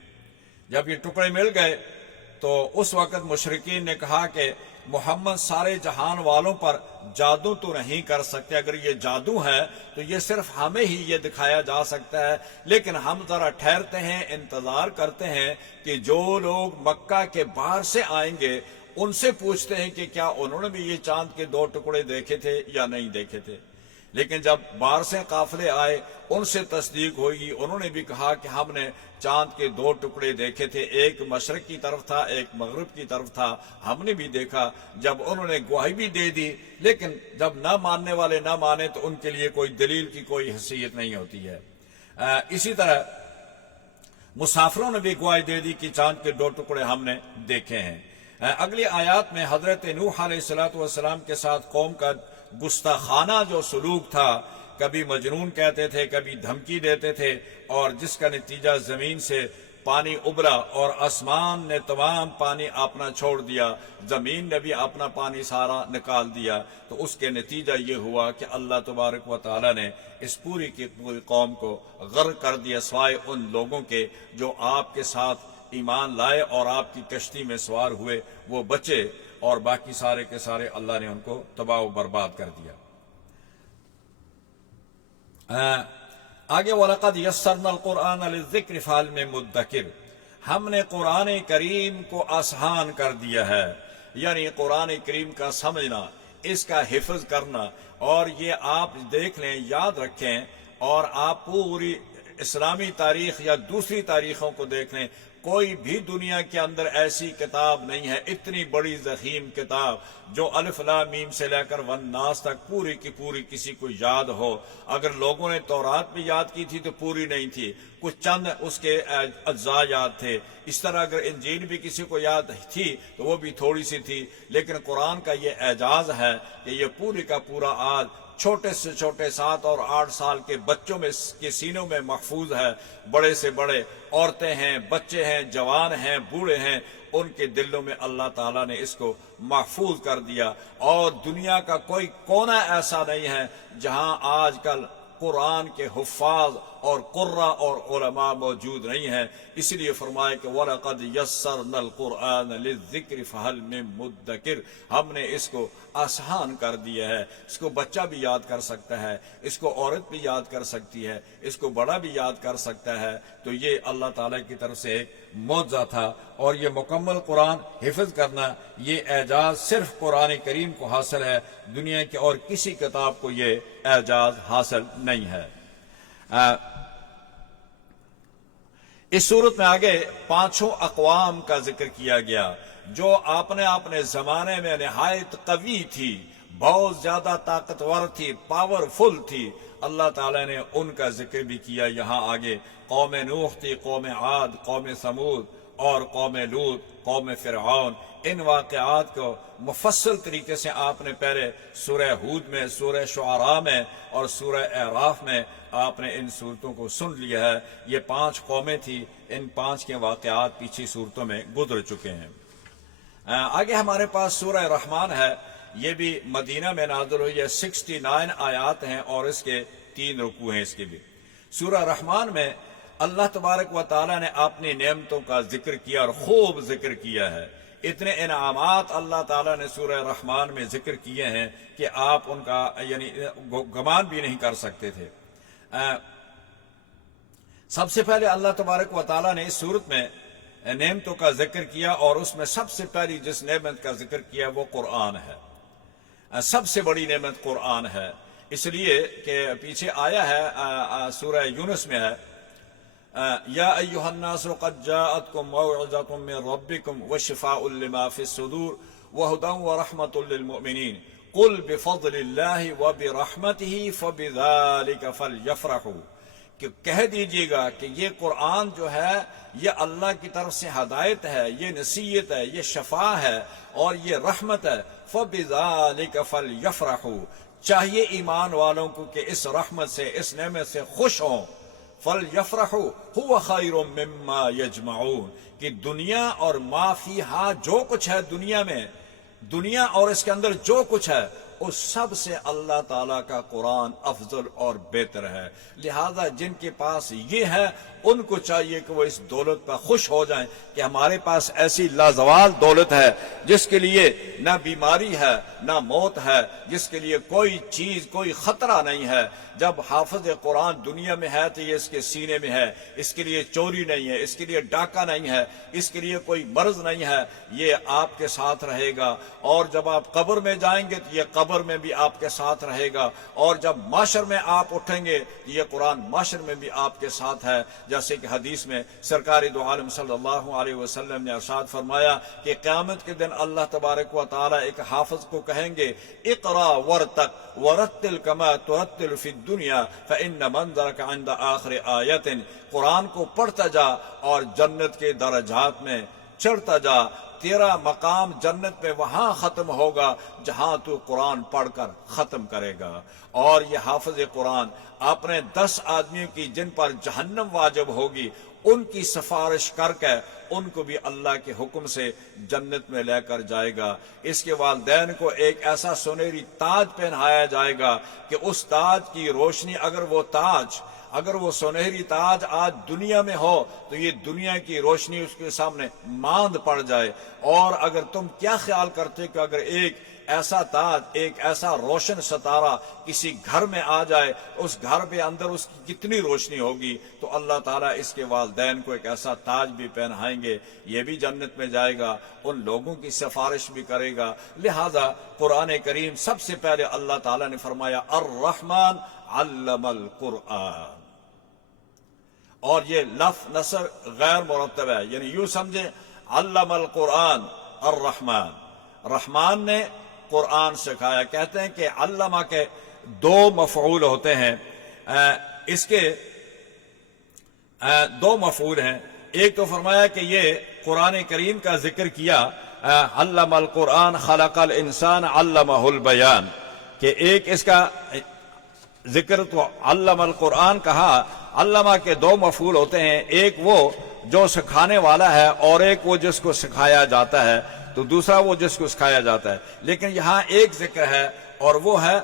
جب یہ ٹکڑے مل گئے تو اس وقت مشرکین نے کہا کہ محمد سارے جہان والوں پر جادو تو نہیں کر سکتے، اگر یہ جادو ہے تو یہ صرف ہمیں ہی یہ دکھایا جا سکتا ہے، لیکن ہم ذرا ٹھہرتے ہیں، انتظار کرتے ہیں کہ جو لوگ مکہ کے باہر سے آئیں گے ان سے پوچھتے ہیں کہ کیا انہوں نے بھی یہ چاند کے دو ٹکڑے دیکھے تھے یا نہیں دیکھے تھے۔ لیکن جب باہر سے قافلے آئے ان سے تصدیق ہوئی، انہوں نے بھی کہا کہ ہم نے چاند کے دو ٹکڑے دیکھے تھے، ایک مشرق کی طرف تھا ایک مغرب کی طرف تھا، ہم نے بھی دیکھا۔ جب انہوں نے گواہی بھی دے دی، لیکن جب نہ ماننے والے نہ مانے تو ان کے لیے کوئی دلیل کی کوئی حیثیت نہیں ہوتی ہے۔ اسی طرح مسافروں نے بھی گواہی دے دی کہ چاند کے دو ٹکڑے ہم نے دیکھے ہیں۔ اگلی آیات میں حضرت نوح علیہ السلام کے ساتھ قوم کا گستاخانہ جو سلوک تھا، کبھی مجنون کہتے تھے، کبھی دھمکی دیتے تھے، اور جس کا نتیجہ زمین سے پانی ابلا اور آسمان نے تمام پانی اپنا چھوڑ دیا، زمین نے بھی اپنا پانی سارا نکال دیا، تو اس کے نتیجہ یہ ہوا کہ اللہ تبارک و تعالی نے اس پوری کی پوری قوم کو غرق کر دیا، سوائے ان لوگوں کے جو آپ کے ساتھ ایمان لائے اور آپ کی کشتی میں سوار ہوئے، وہ بچے، اور باقی سارے کے سارے اللہ نے ان کو تباہ و برباد کر دیا۔ آگے وَلَقَدْ يَسَّرْنَا الْقُرْآنَ لِلذِّكْرِ فَهَلْ مِن مُدَّكِرٍ، ہم نے قرآن کریم کو آسان کر دیا ہے، یعنی قرآن کریم کا سمجھنا، اس کا حفظ کرنا، اور یہ آپ دیکھ لیں، یاد رکھیں، اور آپ پوری اسلامی تاریخ یا دوسری تاریخوں کو دیکھ لیں، کوئی بھی دنیا کے اندر ایسی کتاب نہیں ہے، اتنی بڑی ضخیم کتاب جو الف لام میم سے لے کر والناس تک پوری کی پوری کسی کو یاد ہو۔ اگر لوگوں نے تورات بھی یاد کی تھی تو پوری نہیں تھی، کچھ چند اس کے اجزاء یاد تھے۔ اس طرح اگر انجیل بھی کسی کو یاد تھی تو وہ بھی تھوڑی سی تھی، لیکن قرآن کا یہ اعجاز ہے کہ یہ پوری کا پورا آج چھوٹے سے چھوٹے 7 اور 8 سال کے بچوں میں کے سینوں میں محفوظ ہے، بڑے سے بڑے عورتیں ہیں، بچے ہیں، جوان ہیں، بوڑھے ہیں، ان کے دلوں میں اللہ تعالیٰ نے اس کو محفوظ کر دیا، اور دنیا کا کوئی کونا ایسا نہیں ہے جہاں آج کل قرآن کے حفاظ اور قراء اور علماء موجود نہیں ہیں۔ اس لیے فرمایا کہ وَلَقَدْ يَسَّرْنَا الْقُرْآنَ لِلذِّكْرِ فَهَلْ مِن مُدَّكِرٍ، ہم نے اس کو آسان کر دیا ہے، اس کو بچہ بھی یاد کر سکتا ہے، اس کو عورت بھی یاد کر سکتی ہے، اس کو بڑا بھی یاد کر سکتا ہے۔ تو یہ اللہ تعالیٰ کی طرف سے ایک معجزہ تھا، اور یہ مکمل قرآن حفظ کرنا، یہ اعجاز صرف قرآن کریم کو حاصل ہے، دنیا کے اور کسی کتاب کو یہ اعجاز حاصل نہیں ہے۔ اس صورت میں آگے 5 اقوام کا ذکر کیا گیا جو اپنے زمانے میں نہایت قوی تھی، بہت زیادہ طاقتور تھی، پاورفل تھی۔ اللہ تعالیٰ نے ان کا ذکر بھی کیا یہاں آگے۔ قوم نوح تھی، قوم عاد، قوم ثمود، اور قوم لوط، قوم فرعون، ان واقعات کو مفصل طریقے سے آپ نے پہلے سورہ ہود میں، سورہ شعراء میں اور سورہ اعراف میں آپ نے ان صورتوں کو سن لیا ہے۔ یہ 5 قومیں تھیں، ان 5 کے واقعات پیچھے صورتوں میں گزر چکے ہیں۔ آگے ہمارے پاس سورہ رحمان ہے، یہ بھی مدینہ میں نازل ہوئی ہے، 69 آیات ہیں اور اس کے 3 رکوع ہیں۔ اس کے بھی سورہ رحمان میں اللہ تبارک و تعالیٰ نے اپنی نعمتوں کا ذکر کیا اور خوب ذکر کیا ہے۔ اتنے انعامات اللہ تعالیٰ نے سورہ رحمان میں ذکر کیے ہیں کہ آپ ان کا یعنی گمان بھی نہیں کر سکتے تھے۔ سب سے پہلے اللہ تبارک و تعالیٰ نے اس صورت میں نعمتوں کا ذکر کیا، اور اس میں سب سے پہلی جس نعمت کا ذکر کیا وہ قرآن ہے۔ سب سے بڑی نعمت قرآن ہے، اس لیے کہ پیچھے آیا ہے سورہ یونس میں ہے، یا ایھا الناس قد جاءتکم موعظۃ من ربکم وشفاء لما فی الصدور وہدی ورحمۃ للمؤمنین قل بفضل اللہ وبرحمتہ فبذلک فلیفرحوا، کہ کہہ دیجیے گا کہ یہ قرآن جو ہے یہ اللہ کی طرف سے ہدایت ہے، یہ نصیحت ہے، یہ شفا ہے اور یہ رحمت ہے۔ فَبِذَلِكَ فَلْيَفْرَحُوا، چاہیے ایمان والوں کو کہ اس رحمت سے، اس نعمت سے خوش ہوں۔ فَلْيَفْرَحُوا هُوَ خَيْرٌ مِّمَّا يَجْمَعُونَ، کہ دنیا اور ما فیہا، جو کچھ ہے دنیا میں، دنیا اور اس کے اندر جو کچھ ہے، اس سب سے اللہ تعالیٰ کا قرآن افضل اور بہتر ہے۔ لہذا جن کے پاس یہ ہے ان کو چاہیے کہ وہ اس دولت پر خوش ہو جائیں کہ ہمارے پاس ایسی لازوال دولت ہے جس کے لیے نہ بیماری ہے نہ موت ہے، جس کے لیے کوئی چیز، کوئی خطرہ نہیں ہے۔ جب حافظ قرآن دنیا میں ہے تو یہ اس کے سینے میں ہے، اس کے لیے چوری نہیں ہے، اس کے لیے ڈاکہ نہیں ہے، اس کے لیے کوئی مرض نہیں ہے، یہ آپ کے ساتھ رہے گا۔ اور جب آپ قبر میں جائیں گے تو یہ قبر میں بھی آپ کے ساتھ رہے گا، اور جب معاشر میں آپ اٹھیں گے تو یہ قرآن معاشر میں بھی آپ کے ساتھ ہے۔ جیسے کہ حدیث میں سرکار دو عالم صلی اللہ علیہ وسلم نے ارشاد فرمایا کہ قیامت کے دن اللہ تبارک و تعالی ایک حافظ کو کہیں گے، اقرا ورتق ورتل کما ترتل فی الدنیا فإن منظرک عند آخر آیت، قرآن کو پڑھتا جا اور جنت کے درجات میں چڑھتا جا، تیرا مقام جنت میں وہاں ختم ہوگا جہاں تو قرآن پڑھ کر ختم کرے گا۔ اور یہ حافظ قرآن اپنے 10 آدمیوں کی جن پر جہنم واجب ہوگی ان کی سفارش کر کے ان کو بھی اللہ کے حکم سے جنت میں لے کر جائے گا۔ اس کے والدین کو ایک ایسا سنہری تاج پہنایا جائے گا کہ اس تاج کی روشنی، اگر وہ سنہری تاج آج دنیا میں ہو تو یہ دنیا کی روشنی اس کے سامنے ماند پڑ جائے۔ اور اگر تم کیا خیال کرتے کہ اگر ایک ایسا تاج، ایک ایسا روشن ستارہ کسی گھر میں آ جائے، اس گھر کے اندر اس کی کتنی روشنی ہوگی؟ تو اللہ تعالیٰ اس کے والدین کو ایک ایسا تاج بھی پہنائیں گے، یہ بھی جنت میں جائے گا، ان لوگوں کی سفارش بھی کرے گا۔ لہذا قرآن کریم سب سے پہلے اللہ تعالیٰ نے فرمایا الرحمن علم القرآن، اور یہ لفظ نصر غیر مرتب ہے، یعنی یوں سمجھے علم القرآن الرحمن، رحمان نے قرآن سکھایا۔ کہتے ہیں کہ علمہ کے 2 مفعول ہوتے ہیں، اس کے 2 مفعول ہیں۔ ایک تو فرمایا کہ یہ قرآن کریم کا ذکر کیا، علم القرآن خلق الانسان علمہ البیان، کہ ایک اس کا ذکر تو علم القرآن کہا۔ علمہ کے 2 مفعول ہوتے ہیں، ایک وہ جو سکھانے والا ہے اور ایک وہ جس کو سکھایا جاتا ہے، تو دوسرا وہ جس کو سکھایا جاتا ہے۔ لیکن یہاں ایک ذکر ہے اور وہ ہے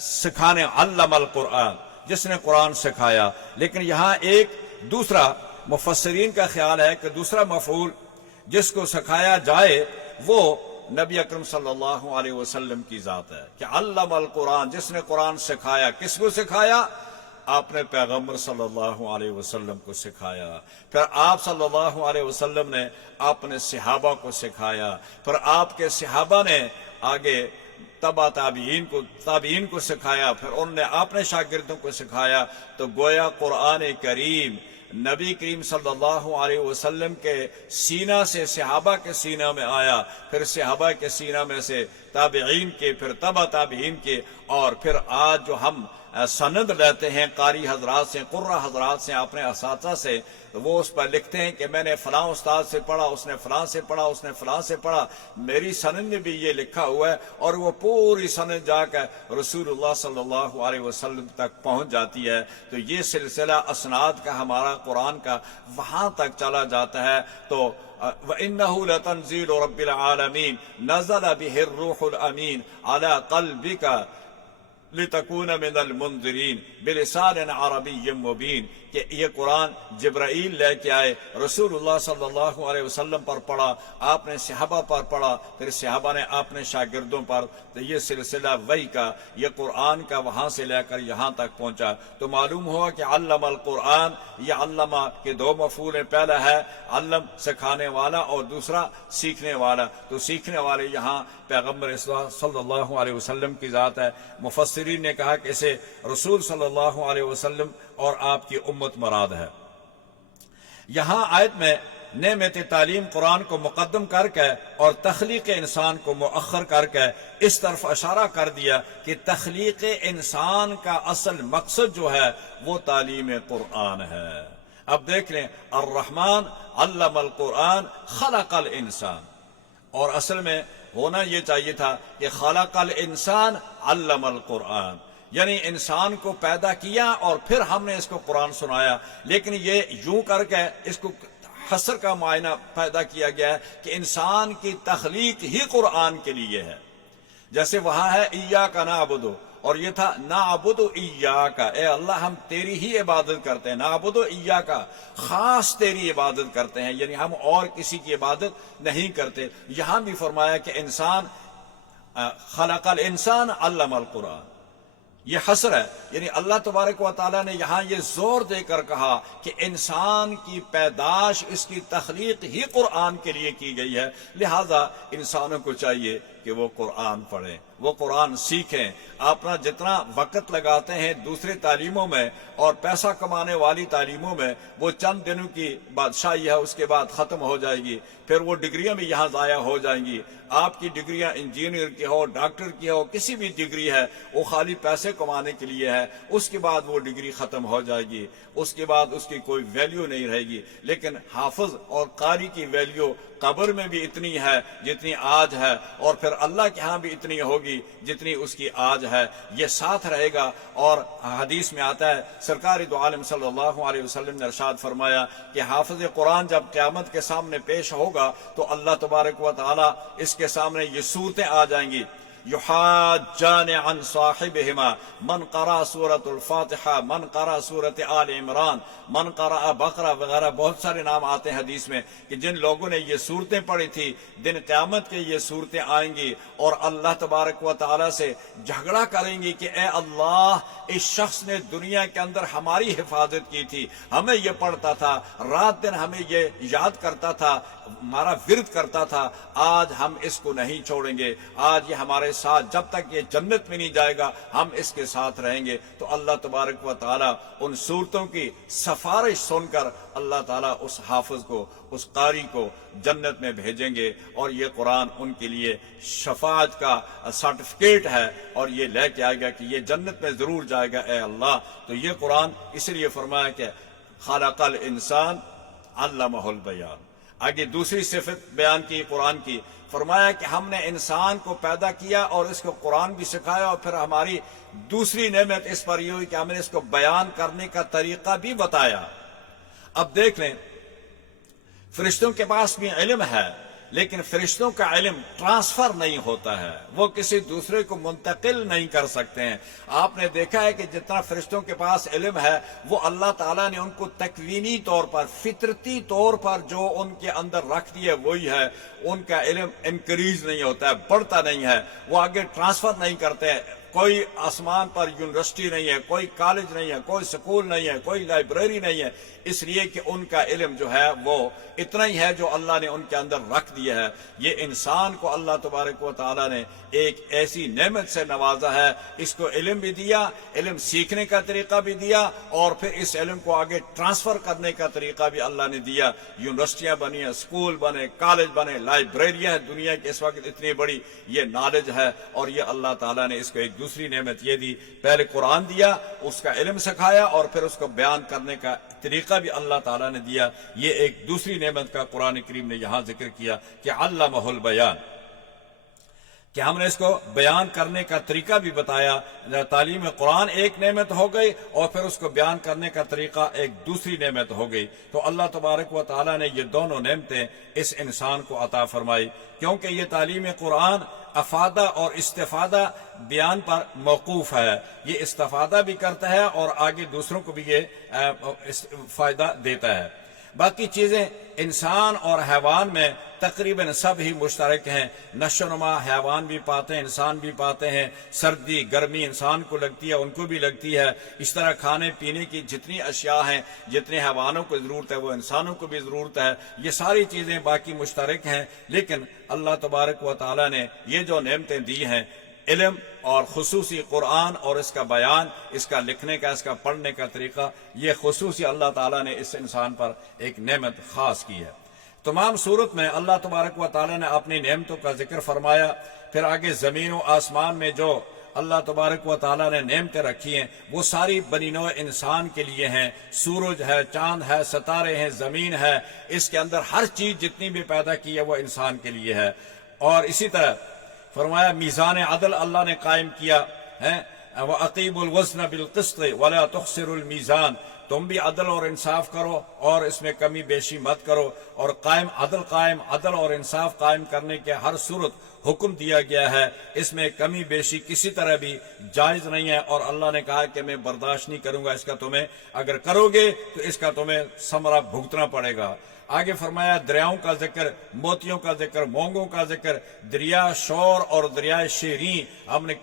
سکھانے، علم القرآن، جس نے قرآن سکھایا۔ لیکن یہاں ایک دوسرا مفسرین کا خیال ہے کہ دوسرا مفعول جس کو سکھایا جائے وہ نبی اکرم صلی اللہ علیہ وسلم کی ذات ہے، کہ علم القرآن، جس نے قرآن سکھایا۔ کس کو سکھایا؟ آپ نے پیغمبر صلی اللہ علیہ وسلم کو سکھایا، پھر آپ صلی اللہ علیہ وسلم نے اپنے صحابہ کو سکھایا، پھر آپ کے صحابہ نے آگے تابعین کو سکھایا، پھر انہوں نے اپنے شاگردوں کو سکھایا۔ تو گویا قرآن کریم نبی کریم صلی اللہ علیہ وسلم کے سینہ سے صحابہ کے سینہ میں آیا، پھر صحابہ کے سینہ میں سے تابعین کے، پھر تابعین کے، اور پھر آج جو ہم سند لیتے ہیں قاری حضرات سے، قرہ حضرات سے، اپنے اساتذہ سے، تو وہ اس پر لکھتے ہیں کہ میں نے فلاں استاد سے پڑھا، اس نے فلاں سے پڑھا، اس نے فلاں سے پڑھا، میری سند میں بھی یہ لکھا ہوا ہے، اور وہ پوری سند جا کر رسول اللہ صلی اللہ علیہ وسلم تک پہنچ جاتی ہے۔ تو یہ سلسلہ اسناد کا ہمارا قرآن کا وہاں تک چلا جاتا ہے۔ تو وَإِنَّهُ لَتَنزِيلُ رَبِّ الْعَالَمِينَ نَزَلَ بِهِ الرُّوحُ الْأَمِينُ عَلَى قَلْبِكَ لِتَكُونَ مِنَ الْمُنذِرِينَ بِلِسَانٍ عَرَبِيٍّ مُبِينٍ، کہ یہ قرآن جبرائیل لے کے آئے، رسول اللہ صلی اللہ علیہ وسلم پر پڑھا، آپ نے صحابہ پر پڑھا، پھر صحابہ نے اپنے شاگردوں پر، تو یہ سلسلہ وحی کا، یہ قرآن کا وہاں سے لے کر یہاں تک پہنچا۔ تو معلوم ہوا کہ علم القرآن، یہ علمہ کے دو مفعول ہیں، پہلا ہے علم سکھانے والا اور دوسرا سیکھنے والا، تو سیکھنے والے یہاں پیغمبر صلی اللہ علیہ وسلم کی ذات ہے۔ مفسرین نے کہا کہ اسے رسول صلی اللہ علیہ وسلم اور آپ کی امت مراد ہے۔ یہاں آیت میں نعمت تعلیم قرآن کو مقدم کر کے اور تخلیق انسان کو مؤخر کر کے اس طرف اشارہ کر دیا کہ تخلیق انسان کا اصل مقصد جو ہے وہ تعلیم قرآن ہے۔ اب دیکھ لیں، الرحمن علم القرآن خلق الانسان، اور اصل میں ہونا یہ چاہیے تھا کہ خلق الانسان علم القرآن، یعنی انسان کو پیدا کیا اور پھر ہم نے اس کو قرآن سنایا، لیکن یہ یوں کر کے اس کو حصر کا معنی پیدا کیا گیا ہے کہ انسان کی تخلیق ہی قرآن کے لیے ہے۔ جیسے وہاں ہے ایاک نعبد، اور یہ تھا نعبد ایاک، اے اللہ ہم تیری ہی عبادت کرتے ہیں، نعبد ایاک، خاص تیری عبادت کرتے ہیں، یعنی ہم اور کسی کی عبادت نہیں کرتے۔ یہاں بھی فرمایا کہ انسان خلق الانسان علم القرآن، یہ حسر ہے، یعنی اللہ تبارک و تعالیٰ نے یہاں یہ زور دے کر کہا کہ انسان کی پیدائش، اس کی تخلیق ہی قرآن کے لیے کی گئی ہے، لہذا انسانوں کو چاہیے کہ وہ قرآن پڑھیں، وہ قرآن سیکھیں۔ اپنا جتنا وقت لگاتے ہیں دوسرے تعلیموں میں اور پیسہ کمانے والی تعلیموں میں، وہ چند دنوں کی بادشاہی ہے، اس کے بعد ختم ہو جائے گی، پھر وہ ڈگریاں بھی یہاں ضائع ہو جائیں گی۔ آپ کی ڈگریاں انجینئر کی ہو، ڈاکٹر کی ہو، کسی بھی ڈگری ہے، وہ خالی پیسے کمانے کے لیے ہے، اس کے بعد وہ ڈگری ختم ہو جائے گی، اس کے بعد اس کی کوئی ویلیو نہیں رہے گی۔ لیکن حافظ اور قاری کی ویلیو قبر میں بھی اتنی ہے جتنی آج ہے، اور پھر اللہ کے ہاں بھی اتنی ہوگی جتنی اس کی آج ہے، یہ ساتھ رہے گا۔ اور حدیث میں آتا ہے، سرکار دو عالم صلی اللہ علیہ وسلم نے ارشاد فرمایا کہ حافظ قرآن جب قیامت کے سامنے پیش ہوگا تو اللہ تبارک و تعالی اس کے سامنے یہ صورتیں آ جائیں گی، یحاجان عن صاحبہما، من قرأ سورۃ الفاتحہ، من قرأ سورۃ آل عمران، من قرأ بقرہ وغیرہ، بہت سارے نام آتے ہیں حدیث میں کہ جن لوگوں نے یہ صورتیں پڑھی تھی، دن قیامت کے یہ صورتیں آئیں گی اور اللہ تبارک و تعالیٰ سے جھگڑا کریں گی کہ اے اللہ، اس شخص نے دنیا کے اندر ہماری حفاظت کی تھی، ہمیں یہ پڑھتا تھا، رات دن ہمیں یہ یاد کرتا تھا، ہمارا ورد کرتا تھا، آج ہم اس کو نہیں چھوڑیں گے، آج یہ ہمارے ساتھ جب تک یہ جنت میں نہیں جائے گا ہم اس کے ساتھ رہیں گے۔ تو اللہ تبارک و تعالیٰ ان صورتوں کی سفارش سن کر اللہ تعالیٰ اس حافظ کو، اس قاری کو جنت میں بھیجیں گے، اور یہ قرآن ان کے لیے شفاعت کا سرٹیفکیٹ ہے، اور یہ لے کے آئے گا کہ یہ جنت میں ضرور جائے گا اے اللہ۔ تو یہ قرآن اس لیے فرمایا کہ خلق الانسان علمہ البیان۔ آگے دوسری صفت بیان کی قرآن کی، فرمایا کہ ہم نے انسان کو پیدا کیا اور اس کو قرآن بھی سکھایا، اور پھر ہماری دوسری نعمت اس پر یہ ہوئی کہ ہم نے اس کو بیان کرنے کا طریقہ بھی بتایا۔ اب دیکھ لیں، فرشتوں کے پاس بھی علم ہے، لیکن فرشتوں کا علم ٹرانسفر نہیں ہوتا ہے، وہ کسی دوسرے کو منتقل نہیں کر سکتے ہیں۔ آپ نے دیکھا ہے کہ جتنا فرشتوں کے پاس علم ہے، وہ اللہ تعالیٰ نے ان کو تکوینی طور پر، فطرتی طور پر جو ان کے اندر رکھ دیا وہی ہے، ان کا علم انکریز نہیں ہوتا ہے، بڑھتا نہیں ہے، وہ آگے ٹرانسفر نہیں کرتے ہیں۔ کوئی آسمان پر یونیورسٹی نہیں ہے، کوئی کالج نہیں ہے، کوئی سکول نہیں ہے، کوئی لائبریری نہیں ہے، اس لیے کہ ان کا علم جو ہے وہ اتنا ہی ہے جو اللہ نے ان کے اندر رکھ دیا ہے۔ یہ انسان کو اللہ تبارک و تعالیٰ نے ایک ایسی نعمت سے نوازا ہے، اس کو علم بھی دیا، علم سیکھنے کا طریقہ بھی دیا، اور پھر اس علم کو آگے ٹرانسفر کرنے کا طریقہ بھی اللہ نے دیا۔ یونیورسٹیاں بنی ہیں، سکول بنے، کالج بنے، لائبریریاں ہیں، دنیا کی اس وقت اتنی بڑی یہ نالج ہے، اور یہ اللہ تعالیٰ نے اس کو ایک دوسری نعمت یہ دی، پہلے قرآن دیا، اس کا علم سکھایا، اور پھر اس کو بیان کرنے کا طریقہ بھی اللہ تعالیٰ نے دیا۔ یہ ایک دوسری نعمت کا قرآن کریم نے یہاں ذکر کیا کہ علمہ البیان، کہ ہم نے اس کو بیان کرنے کا طریقہ بھی بتایا۔ تعلیم قرآن ایک نعمت ہو گئی، اور پھر اس کو بیان کرنے کا طریقہ ایک دوسری نعمت ہو گئی۔ تو اللہ تبارک و تعالیٰ نے یہ دونوں نعمتیں اس انسان کو عطا فرمائی، کیونکہ یہ تعلیم قرآن افادہ اور استفادہ بیان پر موقوف ہے۔ یہ استفادہ بھی کرتا ہے اور آگے دوسروں کو بھی یہ فائدہ دیتا ہے۔ باقی چیزیں انسان اور حیوان میں تقریباً سب ہی مشترک ہیں۔ نشو و نما حیوان بھی پاتے ہیں، انسان بھی پاتے ہیں۔ سردی گرمی انسان کو لگتی ہے، ان کو بھی لگتی ہے۔ اس طرح کھانے پینے کی جتنی اشیاء ہیں، جتنے حیوانوں کو ضرورت ہے وہ انسانوں کو بھی ضرورت ہے۔ یہ ساری چیزیں باقی مشترک ہیں، لیکن اللہ تبارک و تعالیٰ نے یہ جو نعمتیں دی ہیں، علم اور خصوصی قرآن اور اس کا بیان، اس کا لکھنے کا، اس کا پڑھنے کا طریقہ، یہ خصوصی اللہ تعالیٰ نے اس انسان پر ایک نعمت خاص کی ہے۔ تمام صورت میں اللہ تبارک و تعالیٰ نے اپنی نعمتوں کا ذکر فرمایا۔ پھر آگے زمین و آسمان میں جو اللہ تبارک و تعالیٰ نے نعمتیں رکھی ہیں وہ ساری بنی نوع انسان کے لیے ہیں۔ سورج ہے، چاند ہے، ستارے ہیں، زمین ہے، اس کے اندر ہر چیز جتنی بھی پیدا کی ہے وہ انسان کے لیے ہے۔ اور اسی طرح فرمایا میزان عدل اللہ نے قائم کیا ہے، وَأَقِيمُوا الْوَزْنَ بِالْقِسْطِ وَلَا تُخْسِرُوا الْمِيزَانَ، تم بھی عدل اور انصاف کرو اور اس میں کمی بیشی مت کرو۔ اور عدل اور انصاف قائم کرنے کے ہر صورت حکم دیا گیا ہے، اس میں کمی بیشی کسی طرح بھی جائز نہیں ہے۔ اور اللہ نے کہا کہ میں برداشت نہیں کروں گا اس کا، تمہیں اگر کرو گے تو اس کا تمہیں ثمرہ بھگتنا پڑے گا۔ آگے فرمایا دریاؤں کا ذکر، موتیوں کا ذکر، مونگوں کا ذکر۔ دریا شور اور دریائے شیریں، ہم نے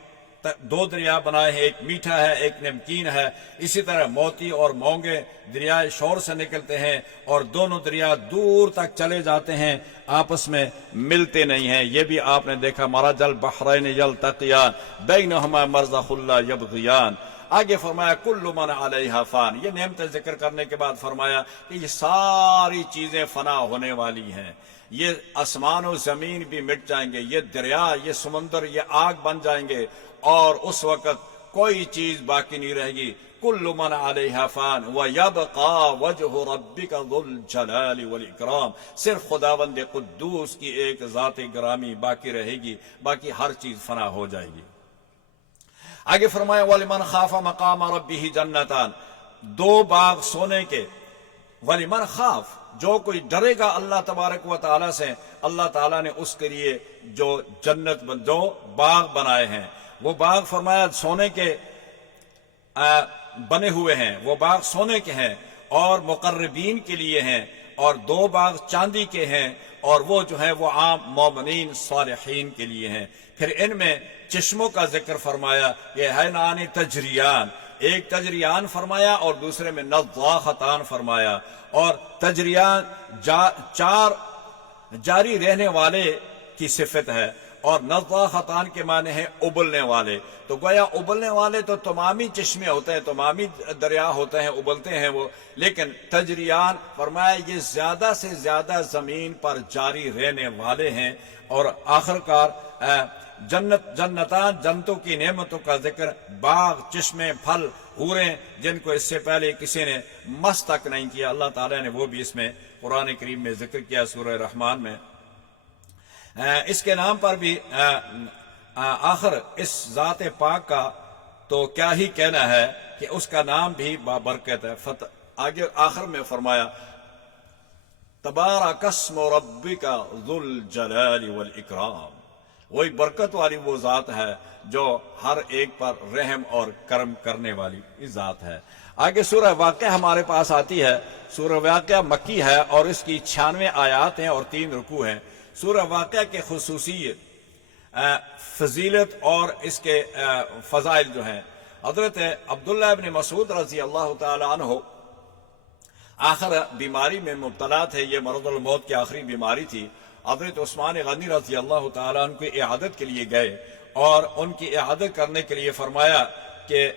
دو دریا بنائے ہیں، ایک میٹھا ہے ایک نمکین ہے۔ اسی طرح موتی اور مونگے دریائے شور سے نکلتے ہیں، اور دونوں دریا دور تک چلے جاتے ہیں، آپس میں ملتے نہیں ہیں۔ یہ بھی آپ نے دیکھا، مرج البحرین یلتقیان بینہما برزخ لا یبغیان۔ آگے فرمایا کل من علیہا فان۔ یہ نعمتیں ذکر کرنے کے بعد فرمایا کہ یہ ساری چیزیں فنا ہونے والی ہیں، یہ آسمان و زمین بھی مٹ جائیں گے، یہ دریا، یہ سمندر، یہ آگ بن جائیں گے، اور اس وقت کوئی چیز باقی نہیں رہے گی۔ کل من علیہا فان ویبقى وجہ ربک ذو الجلال والاکرام۔ صرف خداوند قدوس کی ایک ذات گرامی باقی رہے گی، باقی ہر چیز فنا ہو جائے گی۔ آگے فرمایا وَلِمَنْ خَافَ مَقَامَ رَبِّهِ جَنَّتَانِ، دو باغ سونے کے۔ وَلِمَنْ خَاف، جو کوئی ڈرے گا اللہ تبارک و تعالیٰ سے، اللہ تعالیٰ نے اس کے لیے جو جو باغ بنائے ہیں، وہ باغ فرمایا سونے کے بنے ہوئے ہیں، وہ باغ سونے کے ہیں اور مقربین کے لیے ہیں، اور دو باغ چاندی کے ہیں، اور وہ جو ہے وہ عام مومنین صالحین کے لیے ہیں۔ پھر ان میں چشموں کا ذکر فرمایا، یہ ہے نانی تجریان، ایک تجریان فرمایا اور دوسرے میں نضاختان فرمایا۔ اور تجریان چار جاری رہنے والے کی صفت ہے، اور نضاختان کے معنی ہے ابلنے والے۔ تو گویا ابلنے والے تو تمامی چشمے ہوتے ہیں، تمامی دریا ہوتے ہیں، ابلتے ہیں وہ، لیکن تجریان فرمایا یہ زیادہ سے زیادہ زمین پر جاری رہنے والے ہیں۔ اور آخرکار جنتان، جنتوں کی نعمتوں کا ذکر، باغ، چشمے، پھل، حوریں، جن کو اس سے پہلے کسی نے مس تک نہیں کیا، اللہ تعالیٰ نے وہ بھی اس میں قرآن کریم میں ذکر کیا سورہ رحمان میں۔ اس کے نام پر بھی آخر اس ذات پاک کا تو کیا ہی کہنا ہے کہ اس کا نام بھی بابرکت ہے۔ آگے آخر میں فرمایا تبارک اسم ربک ذو الجلال والاکرام، وہی برکت والی وہ ذات ہے جو ہر ایک پر رحم اور کرم کرنے والی ذات ہے۔ آگے سورہ واقعہ ہمارے پاس آتی ہے۔ سورہ واقعہ مکی ہے اور اس کی 96 آیات ہیں اور 3 رکوع ہیں۔ سورہ واقعہ کے خصوصیت، فضیلت اور اس کے فضائل جو ہیں، حضرت عبداللہ ابن مسعود رضی اللہ تعالی عنہ آخر بیماری میں مبتلا تھے، یہ مرض الموت کی آخری بیماری تھی۔ حضرت عثمان غنی رضی اللہ تعالیٰ عنہ کی اعادت کے لیے گئے، اور ان کی اعادت کرنے کے لیے فرمایا کہ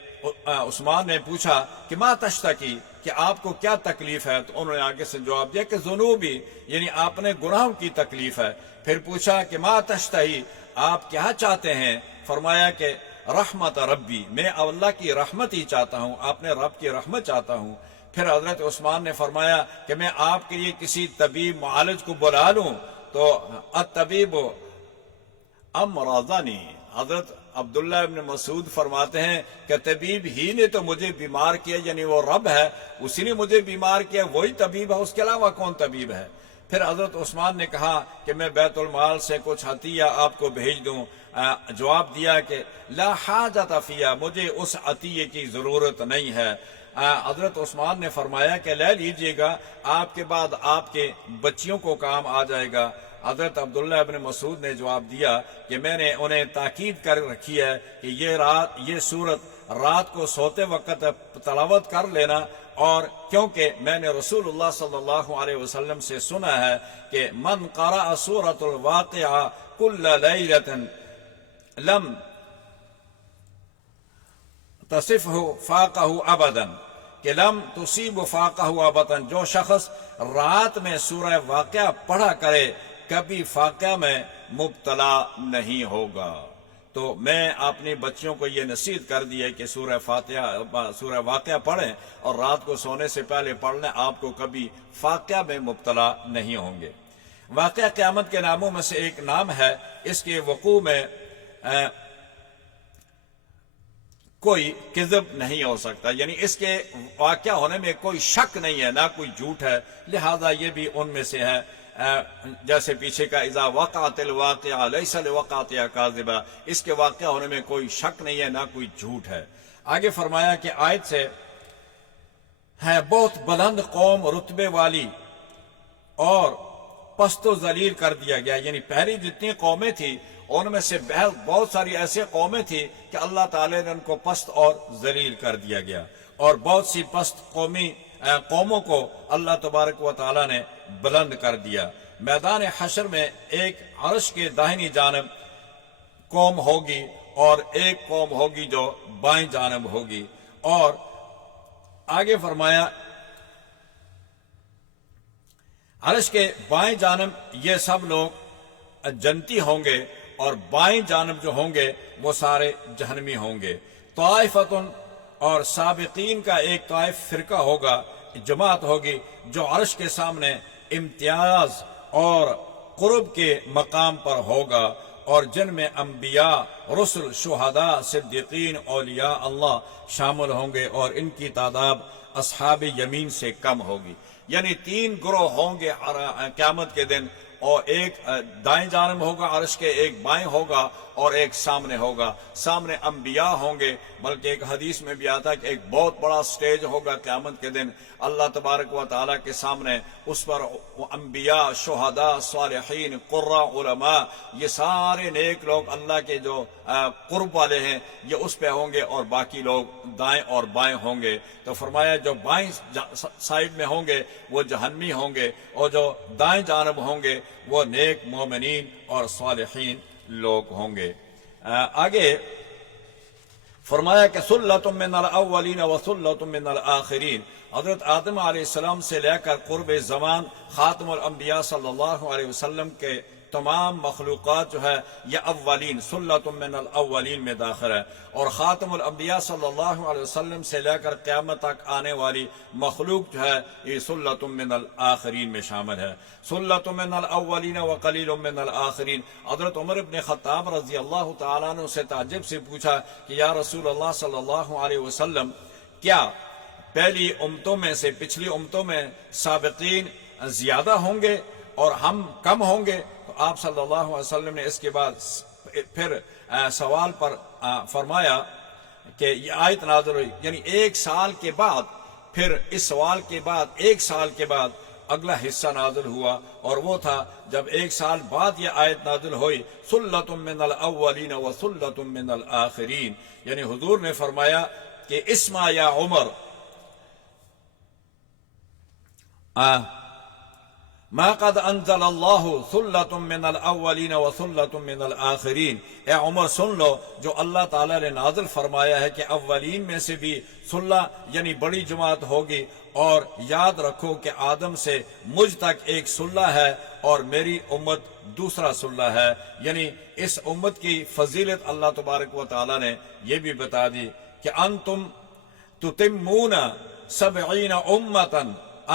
عثمان نے پوچھا کہ ما تشتکی، کہ آپ کو کیا تکلیف ہے؟ تو انہوں نے آگے سے جواب دیا کہ ذنوبی، یعنی آپ نے گناہوں کی تکلیف ہے۔ پھر پوچھا کہ ما تشتہی، آپ کیا چاہتے ہیں؟ فرمایا کہ رحمت ربی، میں اللہ کی رحمت ہی چاہتا ہوں، اپنے رب کی رحمت چاہتا ہوں۔ پھر حضرت عثمان نے فرمایا کہ میں آپ کے لیے کسی طبیب معالج کو بلا لوں؟ تو الطبیب امراضانی، حضرت عبداللہ ابن مسعود فرماتے ہیں کہ طبیب ہی نے تو مجھے بیمار کیا، یعنی وہ رب ہے، اسی نے مجھے بیمار کیا، وہی طبیب ہے، اس کے علاوہ کون طبیب ہے؟ پھر حضرت عثمان نے کہا کہ میں بیت المال سے کچھ عطیہ آپ کو بھیج دوں۔ جواب دیا کہ لا حاجت فیہ، مجھے اس عطیے کی ضرورت نہیں ہے۔ حضرت عثمان نے فرمایا کہ لے لیجئے گا، آپ کے بعد آپ کے بچیوں کو کام آ جائے گا۔ حضرت عبداللہ ابن مسعود نے جواب دیا کہ میں نے انہیں تاکید کر رکھی ہے کہ یہ سورت رات کو سوتے وقت تلاوت کر لینا، اور کیونکہ میں نے رسول اللہ صلی اللہ علیہ وسلم سے سنا ہے کہ من قرأ سورۃ الواقعہ کل لیلۃ لم تصفہ فاقہ ابدا، کہ لم تصیب فاقہ ابدا، جو شخص رات میں سورہ واقعہ پڑھا کرے کبھی فاقہ میں مبتلا نہیں ہوگا۔ تو میں اپنی بچیوں کو یہ نصیحت کر دی ہے کہ سورہ واقعہ پڑھیں، اور رات کو سونے سے پہلے پڑھ لیں، آپ کو کبھی فاقہ میں مبتلا نہیں ہوں گے۔ واقعہ قیامت کے ناموں میں سے ایک نام ہے، اس کے وقوع میں کوئی کذب نہیں ہو سکتا، یعنی اس کے واقعہ ہونے میں کوئی شک نہیں ہے، نہ کوئی جھوٹ ہے، لہذا یہ بھی ان میں سے ہے۔ جیسے پیچھے کا اذا وقعت الواقعہ لیس لوقعتها کاذبہ، اس کے واقعہ ہونے میں کوئی شک نہیں ہے، نہ کوئی جھوٹ ہے۔ آگے فرمایا کہ آیت سے ہے بہت بلند قوم، رتبے والی، اور پست و ذلیل کر دیا گیا، یعنی پہلی جتنی قومیں تھیں ان میں سے بہت ساری ایسے قومیں تھیں کہ اللہ تعالی نے ان کو پست اور ذلیل کر دیا گیا، اور بہت سی پست قوموں کو اللہ تبارک و تعالی نے بلند کر دیا۔ میدان حشر میں ایک عرش کے داہنی جانب قوم ہوگی، اور ایک قوم ہوگی جو بائیں جانب ہوگی۔ اور آگے فرمایا عرش کے بائیں جانب یہ سب لوگ جنتی ہوں گے، اور بائیں جانب جو ہوں گے وہ سارے جہنمی ہوں گے۔ طائفتن، اور سابقین کا ایک طائف فرقہ ہوگا، جماعت ہوگی، جو عرش کے سامنے امتیاز اور قرب کے مقام پر ہوگا، اور جن میں انبیاء، رسل، شہداء، صدیقین، اولیاء اللہ شامل ہوں گے، اور ان کی تعداد اصحاب یمین سے کم ہوگی۔ یعنی تین گروہ ہوں گے قیامت کے دن، اور ایک دائیں جانب ہوگا عرش کے، ایک بائیں ہوگا، اور ایک سامنے ہوگا۔ سامنے انبیاء ہوں گے، بلکہ ایک حدیث میں بھی آتا ہے کہ ایک بہت بڑا سٹیج ہوگا قیامت کے دن اللہ تبارک و تعالیٰ کے سامنے، اس پر انبیاء، شہداء، صالحین، قراء، علماء، یہ سارے نیک لوگ اللہ کے جو قرب والے ہیں یہ اس پہ ہوں گے، اور باقی لوگ دائیں اور بائیں ہوں گے۔ تو فرمایا جو بائیں سائڈ میں ہوں گے وہ جہنمی ہوں گے، اور جو دائیں جانب ہوں گے وہ نیک مومنین اور صالحین لوگ ہوں گے۔ آگے فرمایا کہ ثلۃ من الاولین وثلۃ من الآخرین، حضرت آدم علیہ السلام سے لے کر قرب زمان خاتم الانبیاء صلی اللہ علیہ وسلم کے تمام مخلوقات جو ہے یہ اولین، ثلۃ من الاولین میں داخل ہے، اور خاتم الانبیاء صلی اللہ علیہ وسلم سے لے کر قیامت تک آنے والی مخلوق جو ہے یہ ثلۃ من الآخرین میں شامل ہے۔ ثلۃ من الاولین وقلیل من الآخرین، حضرت عمر بن خطاب رضی اللہ تعالیٰ عنہ سے تعجب سے پوچھا کہ یا رسول اللہ صلی اللہ علیہ وسلم، کیا پہلی امتوں میں سے، پچھلی امتوں میں سابقین زیادہ ہوں گے اور ہم کم ہوں گے؟ تو آپ صلی اللہ علیہ وسلم نے اس کے بعد پھر سوال پر فرمایا کہ یہ آیت نازل ہوئی، یعنی ایک سال کے بعد، پھر اس سوال کے بعد ایک سال کے بعد اگلا حصہ نازل ہوا، اور وہ تھا جب ایک سال بعد یہ آیت نازل ہوئی ثلۃ من الاولین وثلۃ من الآخرین، یعنی حضور نے فرمایا کہ اسمع یا عمر ما قد انزل اللہ ثلۃ من الاولین وثلۃ من الآخرین، اے عمر سن لو جو اللہ تعالیٰ نے نازل فرمایا ہے کہ اولین میں سے بھی صلہ یعنی بڑی جماعت ہوگی، اور یاد رکھو کہ آدم سے مجھ تک ایک صلہ ہے اور میری امت دوسرا صلہ ہے۔ یعنی اس امت کی فضیلت اللہ تبارک و تعالیٰ نے یہ بھی بتا دی کہ انتم تتمون 70 امتا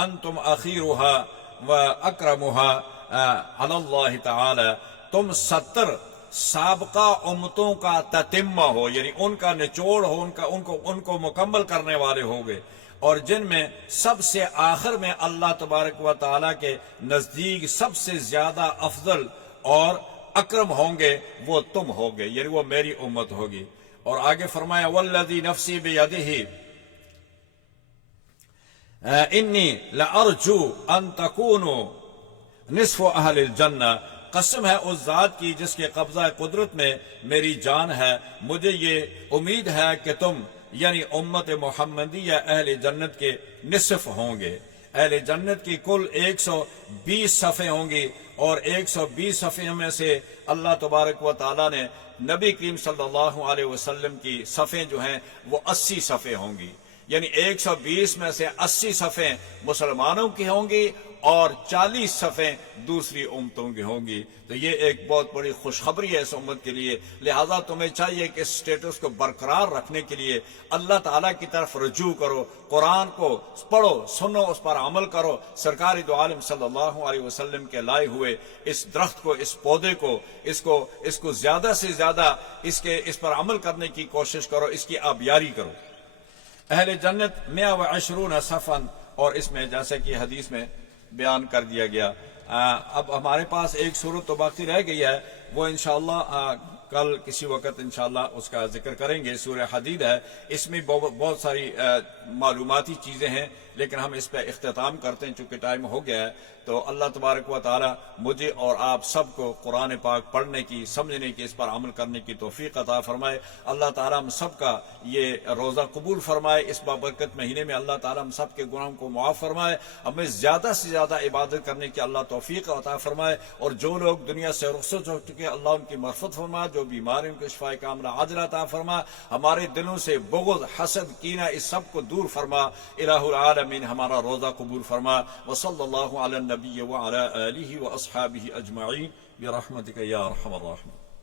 انتم اخیرها وَأَكْرَمُهَا عَلَى اللَّهِ تعالی، تم 70 سابقہ امتوں کا تتمہ ہو، یعنی ان کا نچوڑ ہو، ان کو مکمل کرنے والے ہوگے، اور جن میں سب سے آخر میں اللہ تبارک و تعالیٰ کے نزدیک سب سے زیادہ افضل اور اکرم ہوں گے وہ تم ہوگے، یعنی وہ میری امت ہوگی۔ اور آگے فرمایا وَالَّذِي نَفْسِي بِيَدِهِ انی لارجو ان تکونوا نصف اہل الجنہ، قسم ہے اس ذات کی جس کے قبضہ قدرت میں میری جان ہے، مجھے یہ امید ہے کہ تم یعنی امت محمدیہ اہل جنت کے نصف ہوں گے۔ اہل جنت کی کل 120 صفیں ہوں گی، اور 120 صفوں میں سے اللہ تبارک و تعالیٰ نے نبی کریم صلی اللہ علیہ وسلم کی صفیں جو ہیں وہ 80 صفیں ہوں گی، یعنی 120 میں سے 80 صفیں مسلمانوں کی ہوں گی اور 40 صفیں دوسری امتوں کی ہوں گی۔ تو یہ ایک بہت بڑی خوشخبری ہے اس امت کے لیے، لہذا تمہیں چاہیے کہ اس سٹیٹس کو برقرار رکھنے کے لیے اللہ تعالیٰ کی طرف رجوع کرو، قرآن کو پڑھو، سنو، اس پر عمل کرو، سرکار دو عالم صلی اللہ علیہ وسلم کے لائے ہوئے اس درخت کو، اس پودے کو، اس کو زیادہ سے زیادہ اس پر عمل کرنے کی کوشش کرو، اس کی آبیاری کرو۔ اہل جنت 120 صفا، اور اس میں جیسا کہ حدیث میں بیان کر دیا گیا۔ اب ہمارے پاس ایک صورت تو باقی رہ گئی ہے، وہ انشاءاللہ کل کسی وقت انشاءاللہ اس کا ذکر کریں گے، سورہ حدید ہے، اس میں بہت ساری معلوماتی چیزیں ہیں، لیکن ہم اس پہ اختتام کرتے ہیں چونکہ ٹائم ہو گیا ہے۔ تو اللہ تبارک و تعالی مجھے اور آپ سب کو قرآن پاک پڑھنے کی، سمجھنے کی، اس پر عمل کرنے کی توفیق عطا فرمائے۔ اللہ تعالی ہم سب کا یہ روزہ قبول فرمائے، اس بابرکت مہینے میں اللہ تعالی ہم سب کے گناہوں کو معاف فرمائے، ہمیں زیادہ سے زیادہ عبادت کرنے کی اللہ توفیق عطا فرمائے، اور جو لوگ دنیا سے رخصت ہو چکے اللہ ان کی مغفرت فرمائے، جو بیمار ہیں ان کو شفاء کاملہ عاجلہ عطا فرما، ہمارے دلوں سے بغض، حسد، کینہ اس سب کو دور فرما۔ الہ العالمین ہمارا روزہ قبول فرما۔ وصلی اللہ علی النبی وعلی آلہ واصحابہ اجمعین برحمتک یا ارحم الراحمین۔